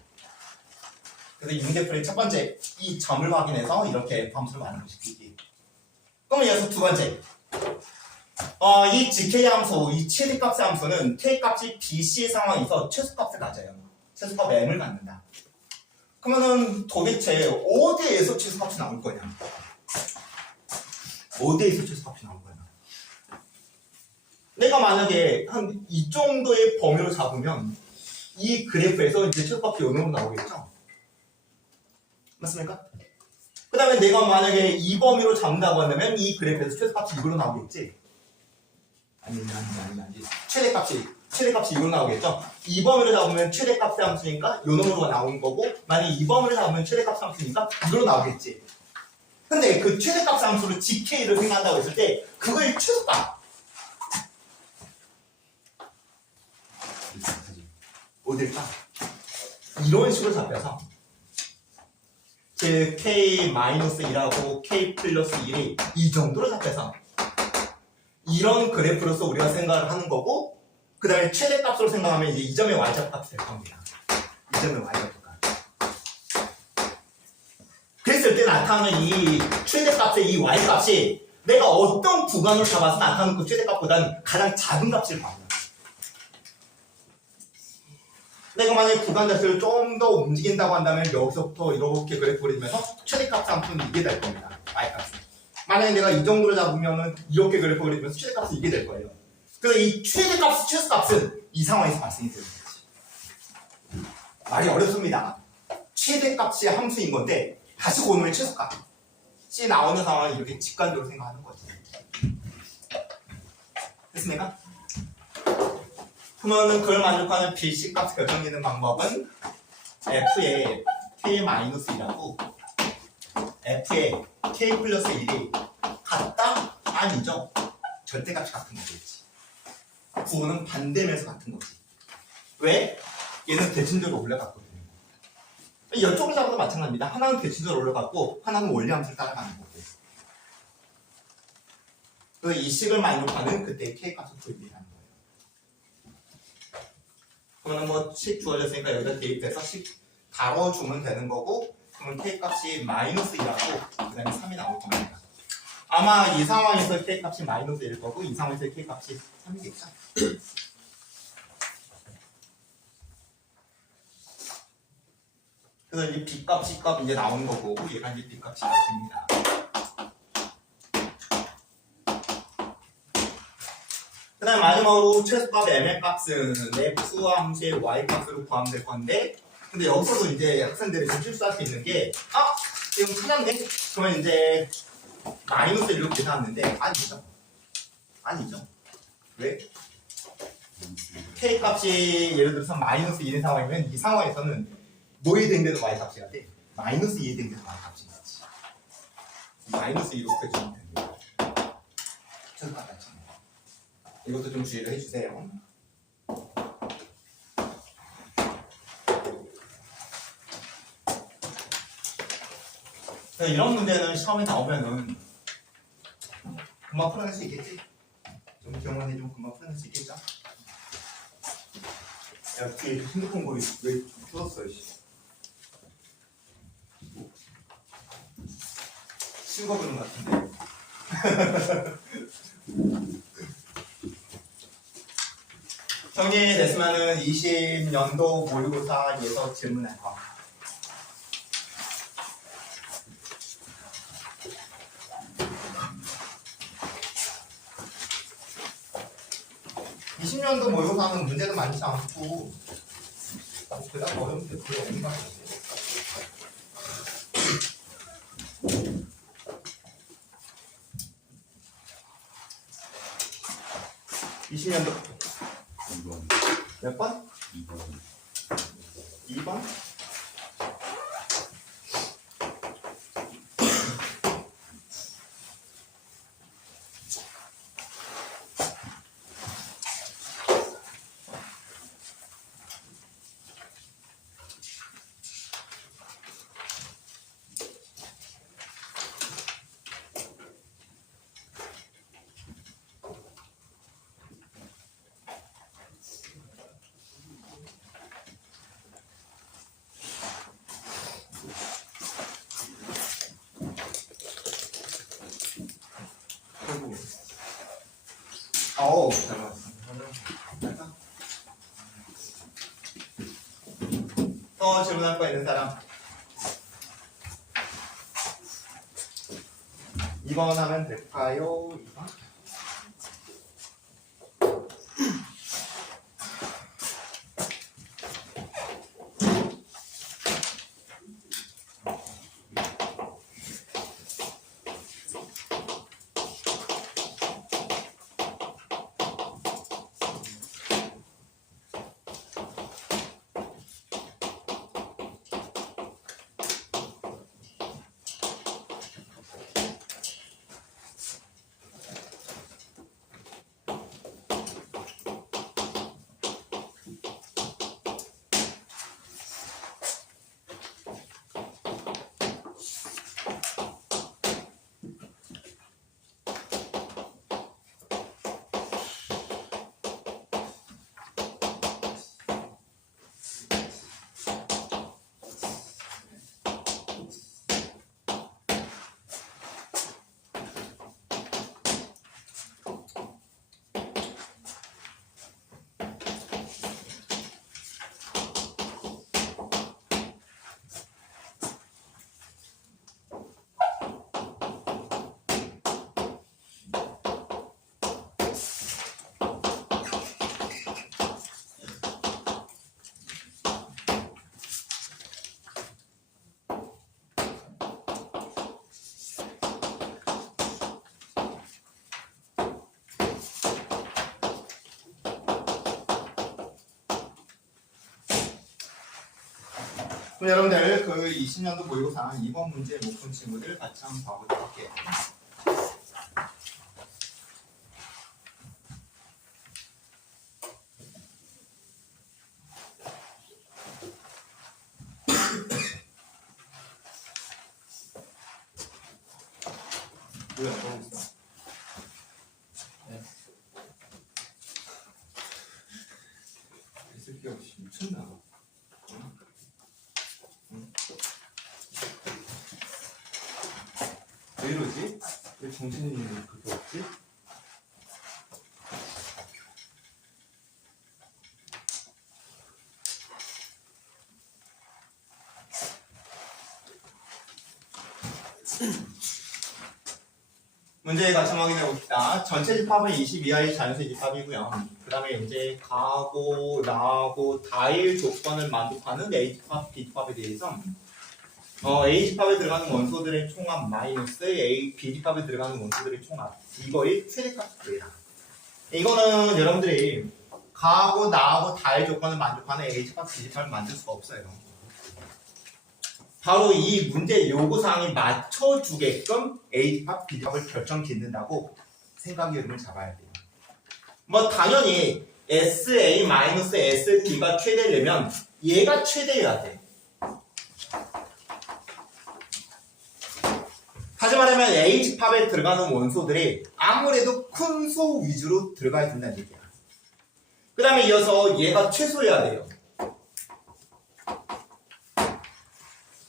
그래서 융대풀의 첫 번째 이 점을 확인해서 이렇게 f 함수를 완성시키기. 그러면 여기서 두 번째 이 gk 함수, 이 최대값의 함수는 k값이 bc의 상황에서 최소값을 가져요. 최소값 m을 갖는다. 그러면은 도대체 어디에서 최소값이 나올 거냐? 어디에서 최소값이 나올 거냐? 내가 만약에 한 이 정도의 범위로 잡으면 이 그래프에서 이제 최소값이 어느 정도 나오겠죠? 맞습니까? 그 다음에 내가 만약에 이 범위로 잡는다고 한다면 이 그래프에서 최소값이 이걸로 나오겠지? 아니. 최대값이 이거 나오겠죠? 2범위로 잡으면 최대값의 함수니까 요 놈으로 나오는 거고, 만약에 2범위로 잡으면 최대값 함수니까 이로 나오겠지. 근데 그 최대값 함수로 GK를 생각한다고 했을 때 그거의 최소값 어딜까? 이런 식으로 잡혀서 즉 K-1하고 K 플러스 1이 이 정도로 잡혀서 이런 그래프로서 우리가 생각을 하는 거고, 그 다음에 최대값으로 생각하면 이제 이 점의 y좌값이 될 겁니다. 이 점의 y좌값. 그랬을 때 나타나는 이 최대값의 이 y값이 내가 어떤 구간을 잡아서 나타나는 그 최대값보다는 가장 작은 값을 봐요. 내가 만약에 구간 자체를 좀 더 움직인다고 한다면 여기서부터 이렇게 그래프를 그리면서 최대값 함수는 이게 될 겁니다. y값은. 만약에 내가 이 정도로 잡으면은 이렇게 그래프를 그리면서 최대값은 이게 될 거예요. 그래서 이 최대값, 최소값은 이 상황에서 발생이 되는 거지. 말이 어렵습니다. 최대값이 함수인 건데 다시 고놈의 최소값이 나오는 상황을 이렇게 직관적으로 생각하는 거지. 됐습니까? 그러면 그걸 만족하는 BC값 결정되는 방법은 F의 K-1이라고 F의 K 플러스 1이 같다? 아니죠. 절대값이 같은 거겠지. 구호는 반대면서 같은 거지. 왜? 얘는 대칭적으로 올라갔거든요. 이쪽으로 잡아도 마찬가지입니다. 하나는 대칭적으로 올라갔고 하나는 원리함수를 따라가는 거고. 그래서 이 식을 만족하는 그때 K값을 구입이라는 거예요. 그러면 뭐 식 주어졌으니까 여기다 대입해서 식 다뤄주면 되는 거고, 그러면 K값이 마이너스 2라고 그 다음에 3이 나올 겁니다. 아마 이 상황에서 K값이 마이너스 1일 거고 이 상황에서 K값이 3이겠죠. 그래서 이 B값, C값 이제 나오는 거고 얘가 이제 B값, C값입니다. 그 다음에 마지막으로 최소값 ML값은 F와 함수의 Y값으로 구하면 될 건데, 근데 여기서도 이제 학생들이 좀 실수할 수 있는 게, 지금 찾았네? 그러면 이제 마이너스 1로 계산하는데 아니죠. 왜? K값이 예를 들어서 마이너스 1인 상황이면 이 상황에서는 뭐에 대응되는 Y값이 해야 돼? 마이너스 2에 대응되는 Y값이 있지. 마이너스 2로 곱해주면 됩니다. 최소값 같이. 이것도 좀 주의를 해주세요. 이런 문제는 시험에 나오면은 금방 풀어낼 수 있겠지? 좀 기억만 해주면 금방 풀어낼 수 있겠죠? 야, 뒤에 핸드폰 거리 왜 뜯었어, 신고부는 같은데. 정리됐으면은 20년도 모의고사에서 질문할 거. 년도 모의고사는 문제도 많지 않고 그다음 어려운 게 별로 없는 것 같아요. 20년도 2번. 몇 번? 2번. 2번? 또 질문할 거 있는 사람? 2번 하면 될까요? 2번? 그럼 여러분들 그 20년도 모의고사 2번 문제 못 푼 친구들 같이 한번 봐보도록 할게요. 뭐야, 뭐 있어? 이 새끼 역시 미쳤나? 왜 이러지? 왜 정신이 그렇게 없지? 문제 같이 확인해 봅시다. 전체 집합은 22하의 자연수 집합이고요. 그 다음에 이제 가고, 나고, 다일 조건을 만족하는 A집합, B집합에 대해서 A집합에 들어가는 원소들의 총합 마이너스 B집합에 들어가는 원소들의 총합 이거의 최대값입니다. 이거는 여러분들이 가고, 나고, 다일 조건을 만족하는 A집합, B집합을 만들 수가 없어요. 바로 이 문제 요구사항에 맞춰주게끔 A집합, B집합을 결정짓는다고 생각의 흐름을 잡아야 돼요. 뭐 당연히 SA-SB가 최대려면 얘가 최대여야 돼. 다시 말하면 A집합에 들어가는 원소들이 아무래도 큰 수 위주로 들어가야 된다는 얘기야. 그 다음에 이어서 얘가 최소여야 돼요.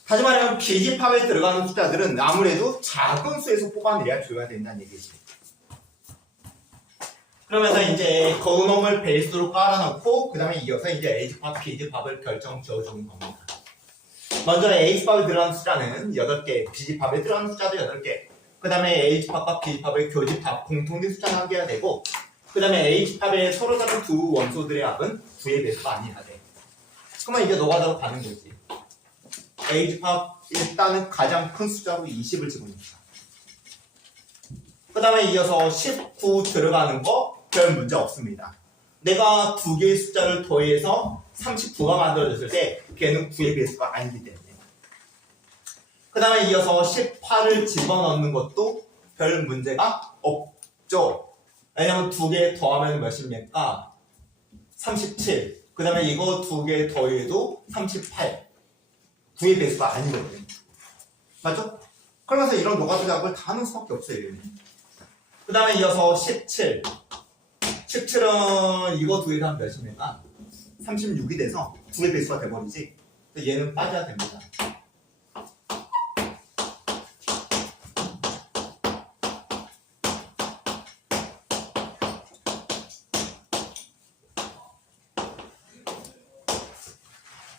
다시 말하면 B집합에 들어가는 숫자들은 아무래도 작은 수에서 뽑아내야 줘야 된다는 얘기지. 그러면서 이제 거음을 베이스로 깔아놓고 그 다음에 이어서 이제 A집합, B집합을 결정 지어주는 겁니다. 먼저 A집합에 들어가는 숫자는 8개, B집합에 들어가는 숫자도 8개, 그 다음에 A집합과 B집합의 교집합, 공통된 숫자는 1개가 되고, 그 다음에 A집합에 서로 다른 두 원소들의 합은 2의 배수가 아니어야 돼. 그러면 이제 노가다로 가는 거지. A집합 일단은 가장 큰 숫자로 20을 집어넣습니다. 그 다음에 이어서 19 들어가는 거 별 문제 없습니다. 내가 두 개의 숫자를 더해서 39가 만들어졌을 때 걔는 9의 배수가 아니기 때문에. 그 다음에 이어서 18을 집어넣는 것도 별 문제가 없죠. 왜냐면 두 개 더하면 몇입니까? 37. 그 다음에 이거 두 개 더해도 38. 9의 배수가 아니거든요. 맞죠? 그러면서 이런 노가다 작업을 다 하는 수밖에 없어요. 그 다음에 이어서 17. 17은 이거 두 개 더하면 몇입니까? 36이 돼서 9의 배수가 돼버리지. 얘는 빠져야 됩니다.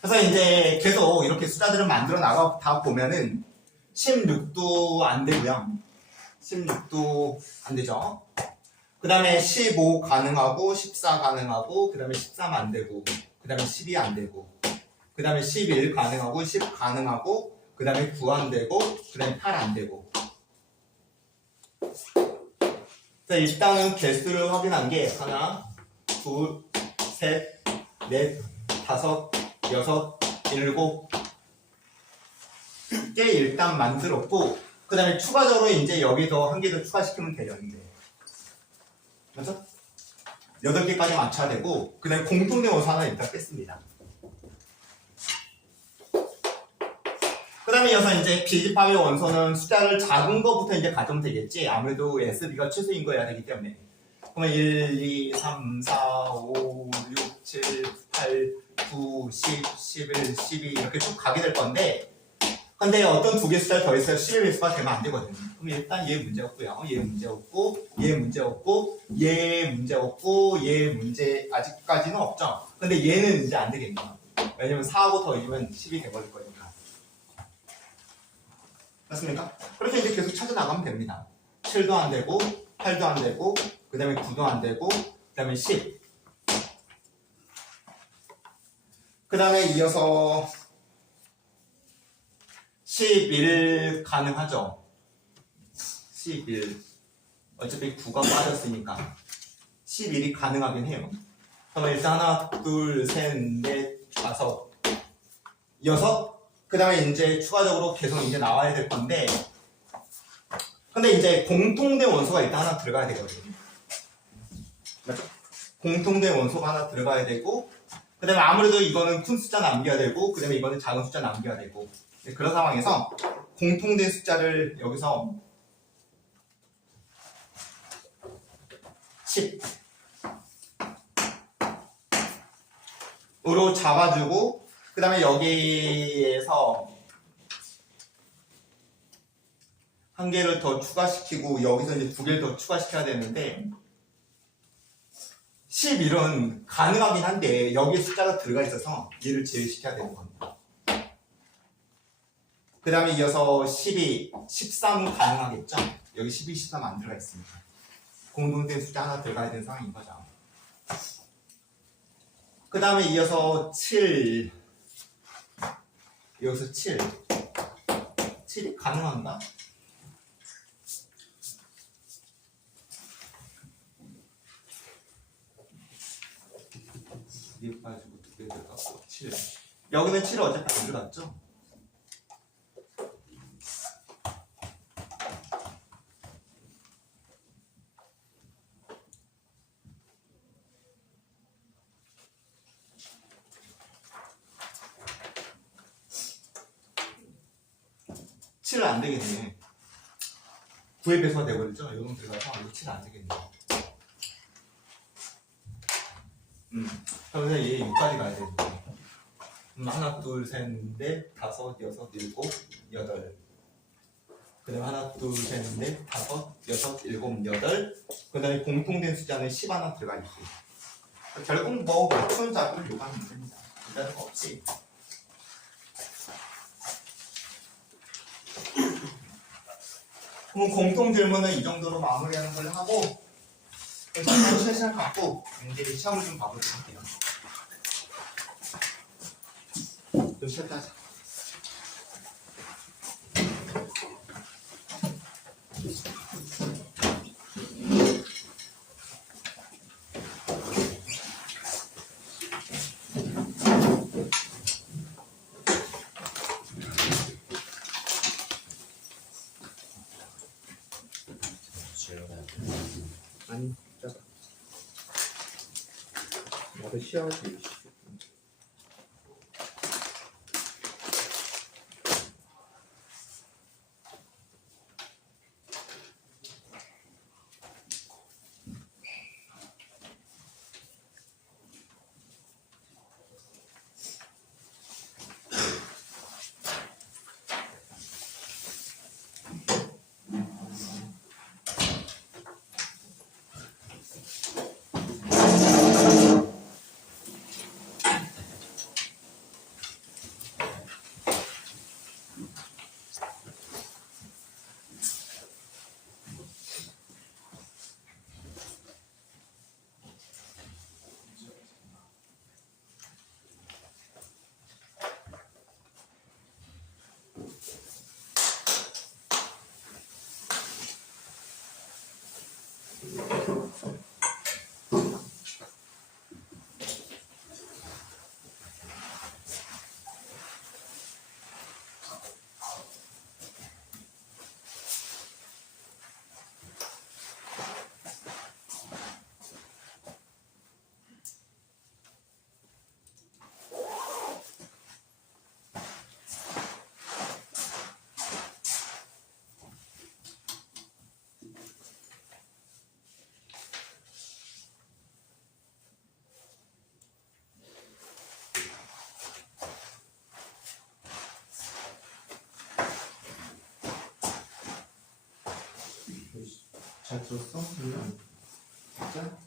그래서 이제 계속 이렇게 숫자들을 만들어 나가다 보면은 16도 안 되고요. 16도 안 되죠. 그 다음에 15 가능하고 14 가능하고 그 다음에 13 안 되고 그 다음에 12 안 되고 그 다음에 11 가능하고 10 가능하고 그 다음에 9 안 되고 그 다음에 8 안 되고. 자, 일단은 개수를 확인한 게 하나, 둘, 셋, 넷, 다섯, 여섯, 일곱 개 일단 만들었고 그 다음에 추가적으로 이제 여기서 한 개 더 추가시키면 되는데 맞죠? 8개까지 맞춰야 되고 그 다음에 공통된 원소 하나 일단 뺐습니다. 그 다음에 이어서 이제 B집합의 원소는 숫자를 작은 거부터 이제 가져오면 되겠지. 아무래도 SB가 최소인 거여야 되기 때문에. 그러면 1, 2, 3, 4, 5, 6, 7, 8, 9, 10, 11, 12 이렇게 쭉 가게 될 건데 근데 어떤 두 개 숫자를 더했어요. 11 배수가 되면 안 되거든요. 그럼 일단 얘 문제 없고요. 얘 문제 없고 얘 문제 없고 얘 문제 없고 얘 문제 아직까지는 없죠. 근데 얘는 이제 안 되겠네요. 왜냐면 4하고 더해주면 10이 돼버릴 거니까. 맞습니까? 그렇게 이제 계속 찾아 나가면 됩니다. 7도 안 되고 8도 안 되고 그 다음에 9도 안 되고 그 다음에 10 그 다음에 이어서 11 가능하죠? 11 어차피 9가 빠졌으니까 11이 가능하긴 해요. 그러면 일단 하나, 둘, 셋, 넷, 다섯, 여섯 그 다음에 이제 추가적으로 계속 이제 나와야 될 건데, 근데 이제 공통된 원소가 일단 하나 들어가야 되거든요. 맞죠? 공통된 원소가 하나 들어가야 되고, 그 다음에 아무래도 이거는 큰 숫자 남겨야 되고, 그 다음에 이거는 작은 숫자 남겨야 되고, 그런 상황에서 공통된 숫자를 여기서 10으로 잡아주고, 그 다음에 여기에서 한 개를 더 추가시키고, 여기서 이제 두 개를 더 추가시켜야 되는데, 11은 가능하긴 한데, 여기에 숫자가 들어가 있어서 얘를 제외시켜야 되는 겁니다. 그 다음에 이어서 12, 13은 가능하겠죠? 여기 12, 13 안 들어가 있습니다. 공동된 숫자 하나 들어가야 되는 상황인 거죠. 그 다음에 이어서 7, 여기서 7, 7이 가능한가? 이게 빠지고 두 개 들어갔고 7, 여기는 7은 어차피 안 들어갔죠? 칠은 안 되겠네. 9의 배수가 돼버리죠? 요동 들어가서 이거 7은 안 되겠네. 그러면 얘 6까지 가야 되는데. 하나, 둘, 셋, 넷, 다섯, 여섯, 일곱, 여덟. 그 다음에 하나, 둘, 셋, 넷, 다섯, 여섯, 일곱, 여덟. 그 다음에 공통된 숫자는 10 하나 들어가 있고. 결국 뭐 맞춘 작업을 요구하면 됩니다. 일단 없이. 그럼 공통 질문은 이 정도로 마무리하는 걸 하고, 잠깐 쉬는 시간 갖고 이제 시험을 좀 봐보도록 할게요. 좀 쉬었다 하자. 아니, 잠깐. 나도 쉬어야지. 잘 들었어? 진짜?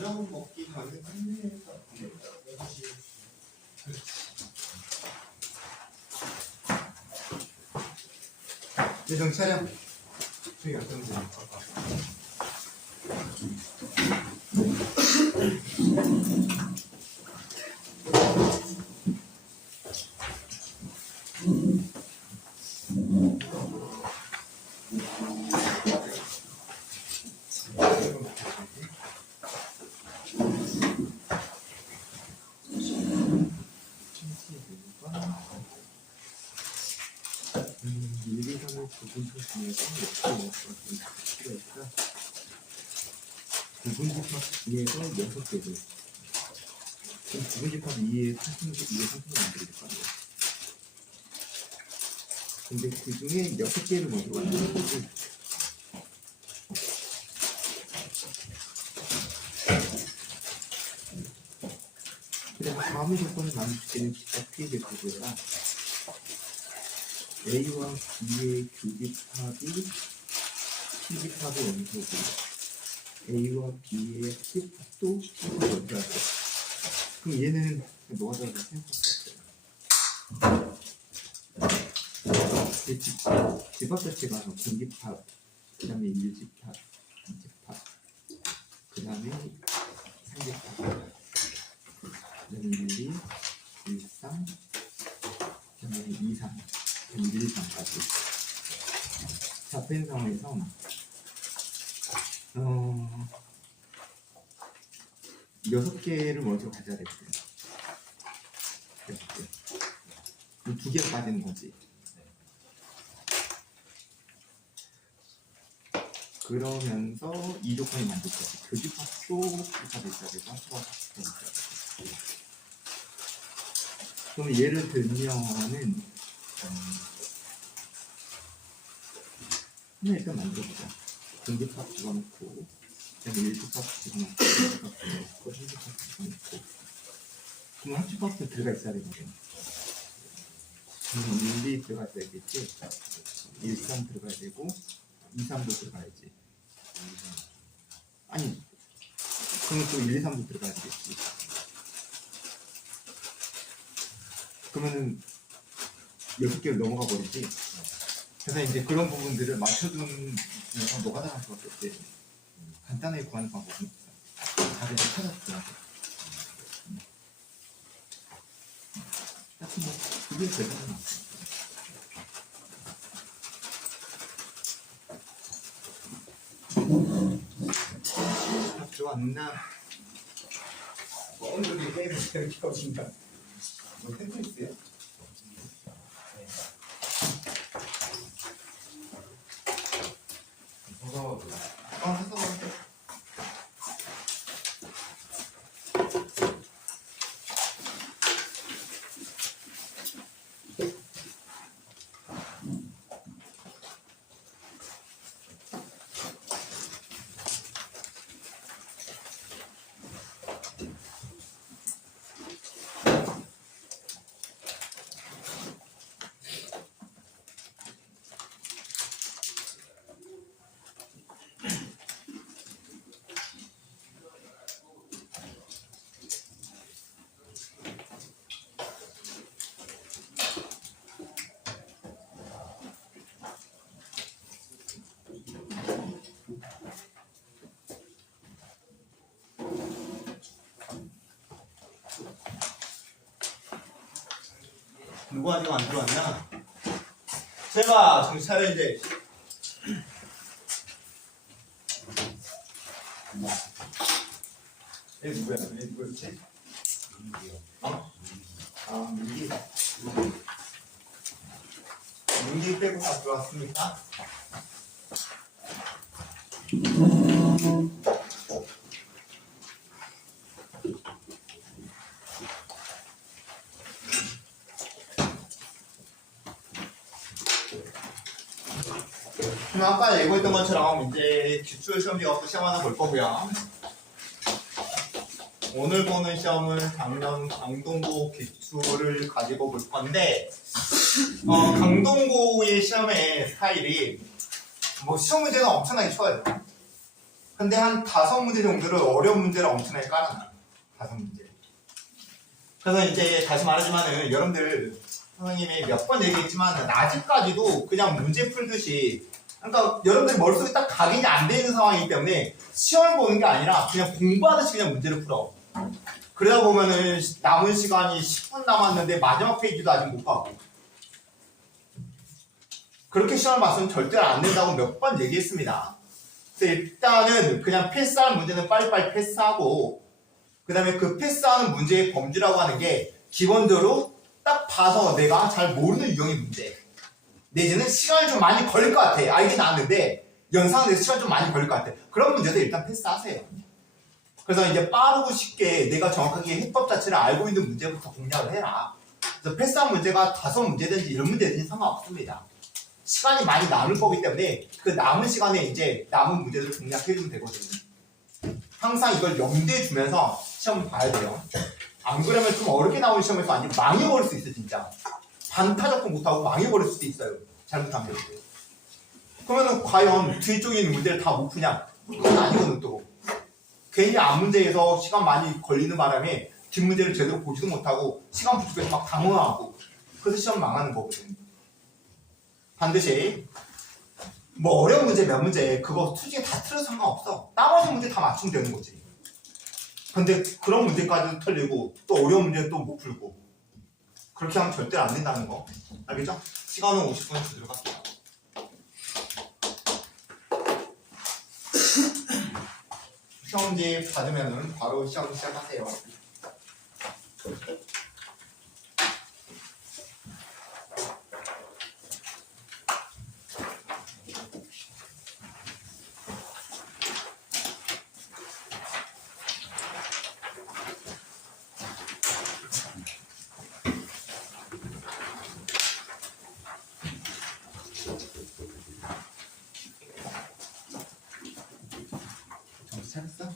저녁 먹기 전에 상대에서 이제 정신 차려. 저기 어떤 데 일기상을 부분수 중에서 몇 개가 있다. 부분집합 중에서 6개를. 그럼 부분집합 2의 상승을 만들어줄 거 아니에요. 근데 그 중에 6개를 먼저 만드는 거지. 그래서 다음의 조건을 만들 때는 어떻게 될 거고요. A와 B의 교집합이 C집합의 원소고 A와 B의 합집합도 C집합의 원소야 돼. 그럼 얘는 뭐가 들어갈까 생각했어요. 집합 자체가 공집합, 그 다음에 1집합, 2집합, 그 다음에 3집합, 그 다음에 1, 2, 1, 3, 그 다음에 2, 3 1, 3까지 잡힌 상황에서 6개를 먼저 가져야 되거든요. 6개. 2개가 빠지는 거지. 그러면서 이 조건이 만들 거지. 교집합도 교집합이 있어야 되고 합집합도 있어야 되고. 그럼 예를 들면은 일단 만들어보자. 공집합 집어넣고, 그다음에 1집합 집어넣고, 2집합 집어넣고, 3집합 집어넣고. 그럼 합집합도 들어가 있어야 되거든. 1, 2 들어가 있어야겠지. 1, 3 들어가야 되고, 2, 3도 들어가야지. 아니, 그러면 또 1, 2, 3도 들어가야 되겠지. 그러면은 6개를 넘어가 버리지. 그래서 이제 그런 부분들을 맞춰주면서 노가다할 수밖에 없지. 간단하게 구하는 방법은 없어. 다들 찾았더라고. 딱히 뭐 그게 대단한 없어. 답 좋았나? 오늘 게임을 재밌게 하신다. 뭐 텐트리스야? 서서 해서 볼게. 누구 아직 안 들어왔나? 제발 정신 차려 이제. 얘 누구야? 얘 누구였지? 어? 아 민기. 민기 빼고 다 들어왔습니까? 그럼 아까 예고했던 것처럼 이제 기출 시험 비가고 시험 하나 볼 거고요. 오늘 보는 시험은 작년 강동고 기출을 가지고 볼 건데, 강동고의 시험의 스타일이 뭐 시험 문제는 엄청나게 쉬워요. 근데 한 5문제 정도를 어려운 문제를 엄청나게 깔아놔. 5문제. 그래서 이제 다시 말하지만은 여러분들 선생님이 몇 번 얘기했지만 아직까지도 그냥 문제 풀듯이 그러니까 여러분들 머릿속에 딱 각인이 안 돼 있는 상황이기 때문에 시험을 보는 게 아니라 그냥 공부하듯이 그냥 문제를 풀어. 그러다 보면은 남은 시간이 10분 남았는데 마지막 페이지도 아직 못 가고. 그렇게 시험을 봤으면 절대로 안 된다고 몇 번 얘기했습니다. 그래서 일단은 그냥 패스할 문제는 빨리빨리 패스하고 그 다음에 그 패스하는 문제의 범주라고 하는 게 기본적으로 딱 봐서 내가 잘 모르는 유형의 문제 내지는 시간이 좀 많이 걸릴 것 같아. 알긴 아는데 연상돼서 시간 좀 많이 걸릴 것 같아. 그런 문제도 일단 패스하세요. 그래서 이제 빠르고 쉽게 내가 정확하게 해법 자체를 알고 있는 문제부터 공략을 해라. 그래서 패스한 문제가 5문제든지 1문제든지 상관없습니다. 시간이 많이 남을 거기 때문에 그 남은 시간에 이제 남은 문제들을 공략해주면 되거든요. 항상 이걸 염두에 두면서 시험을 봐야 돼요. 안 그러면 좀 어렵게 나오는 시험에서 완전 망해버릴 수 있어 진짜. 반타작도 못하고 망해버릴 수도 있어요. 잘못하면. 그러면은 과연 뒤쪽에 있는 문제를 다 못 푸냐? 그건 아니거든 또. 괜히 앞 문제에서 시간 많이 걸리는 바람에 뒷 문제를 제대로 보지도 못하고 시간 부족해서 막 당황하고 그래서 시험 망하는 거거든요. 반드시 뭐 어려운 문제 몇 문제 그거 솔직히 다 틀어도 상관없어. 나머지 문제 다 맞추면 되는 거지. 근데 그런 문제까지도 틀리고 또 어려운 문제는 또 못 풀고 그렇게 하면 절대로 안 된다는 거 알겠죠? 시간은 50분 주도록 할게요. 시험지 받으면은 바로 시험 시작하세요. 정신 차렸어?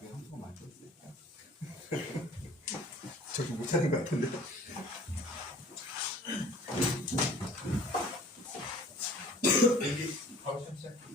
왜 한번 만들었을까? 저기 못 찾은 것 같은데. 이게 바로 시험 시작.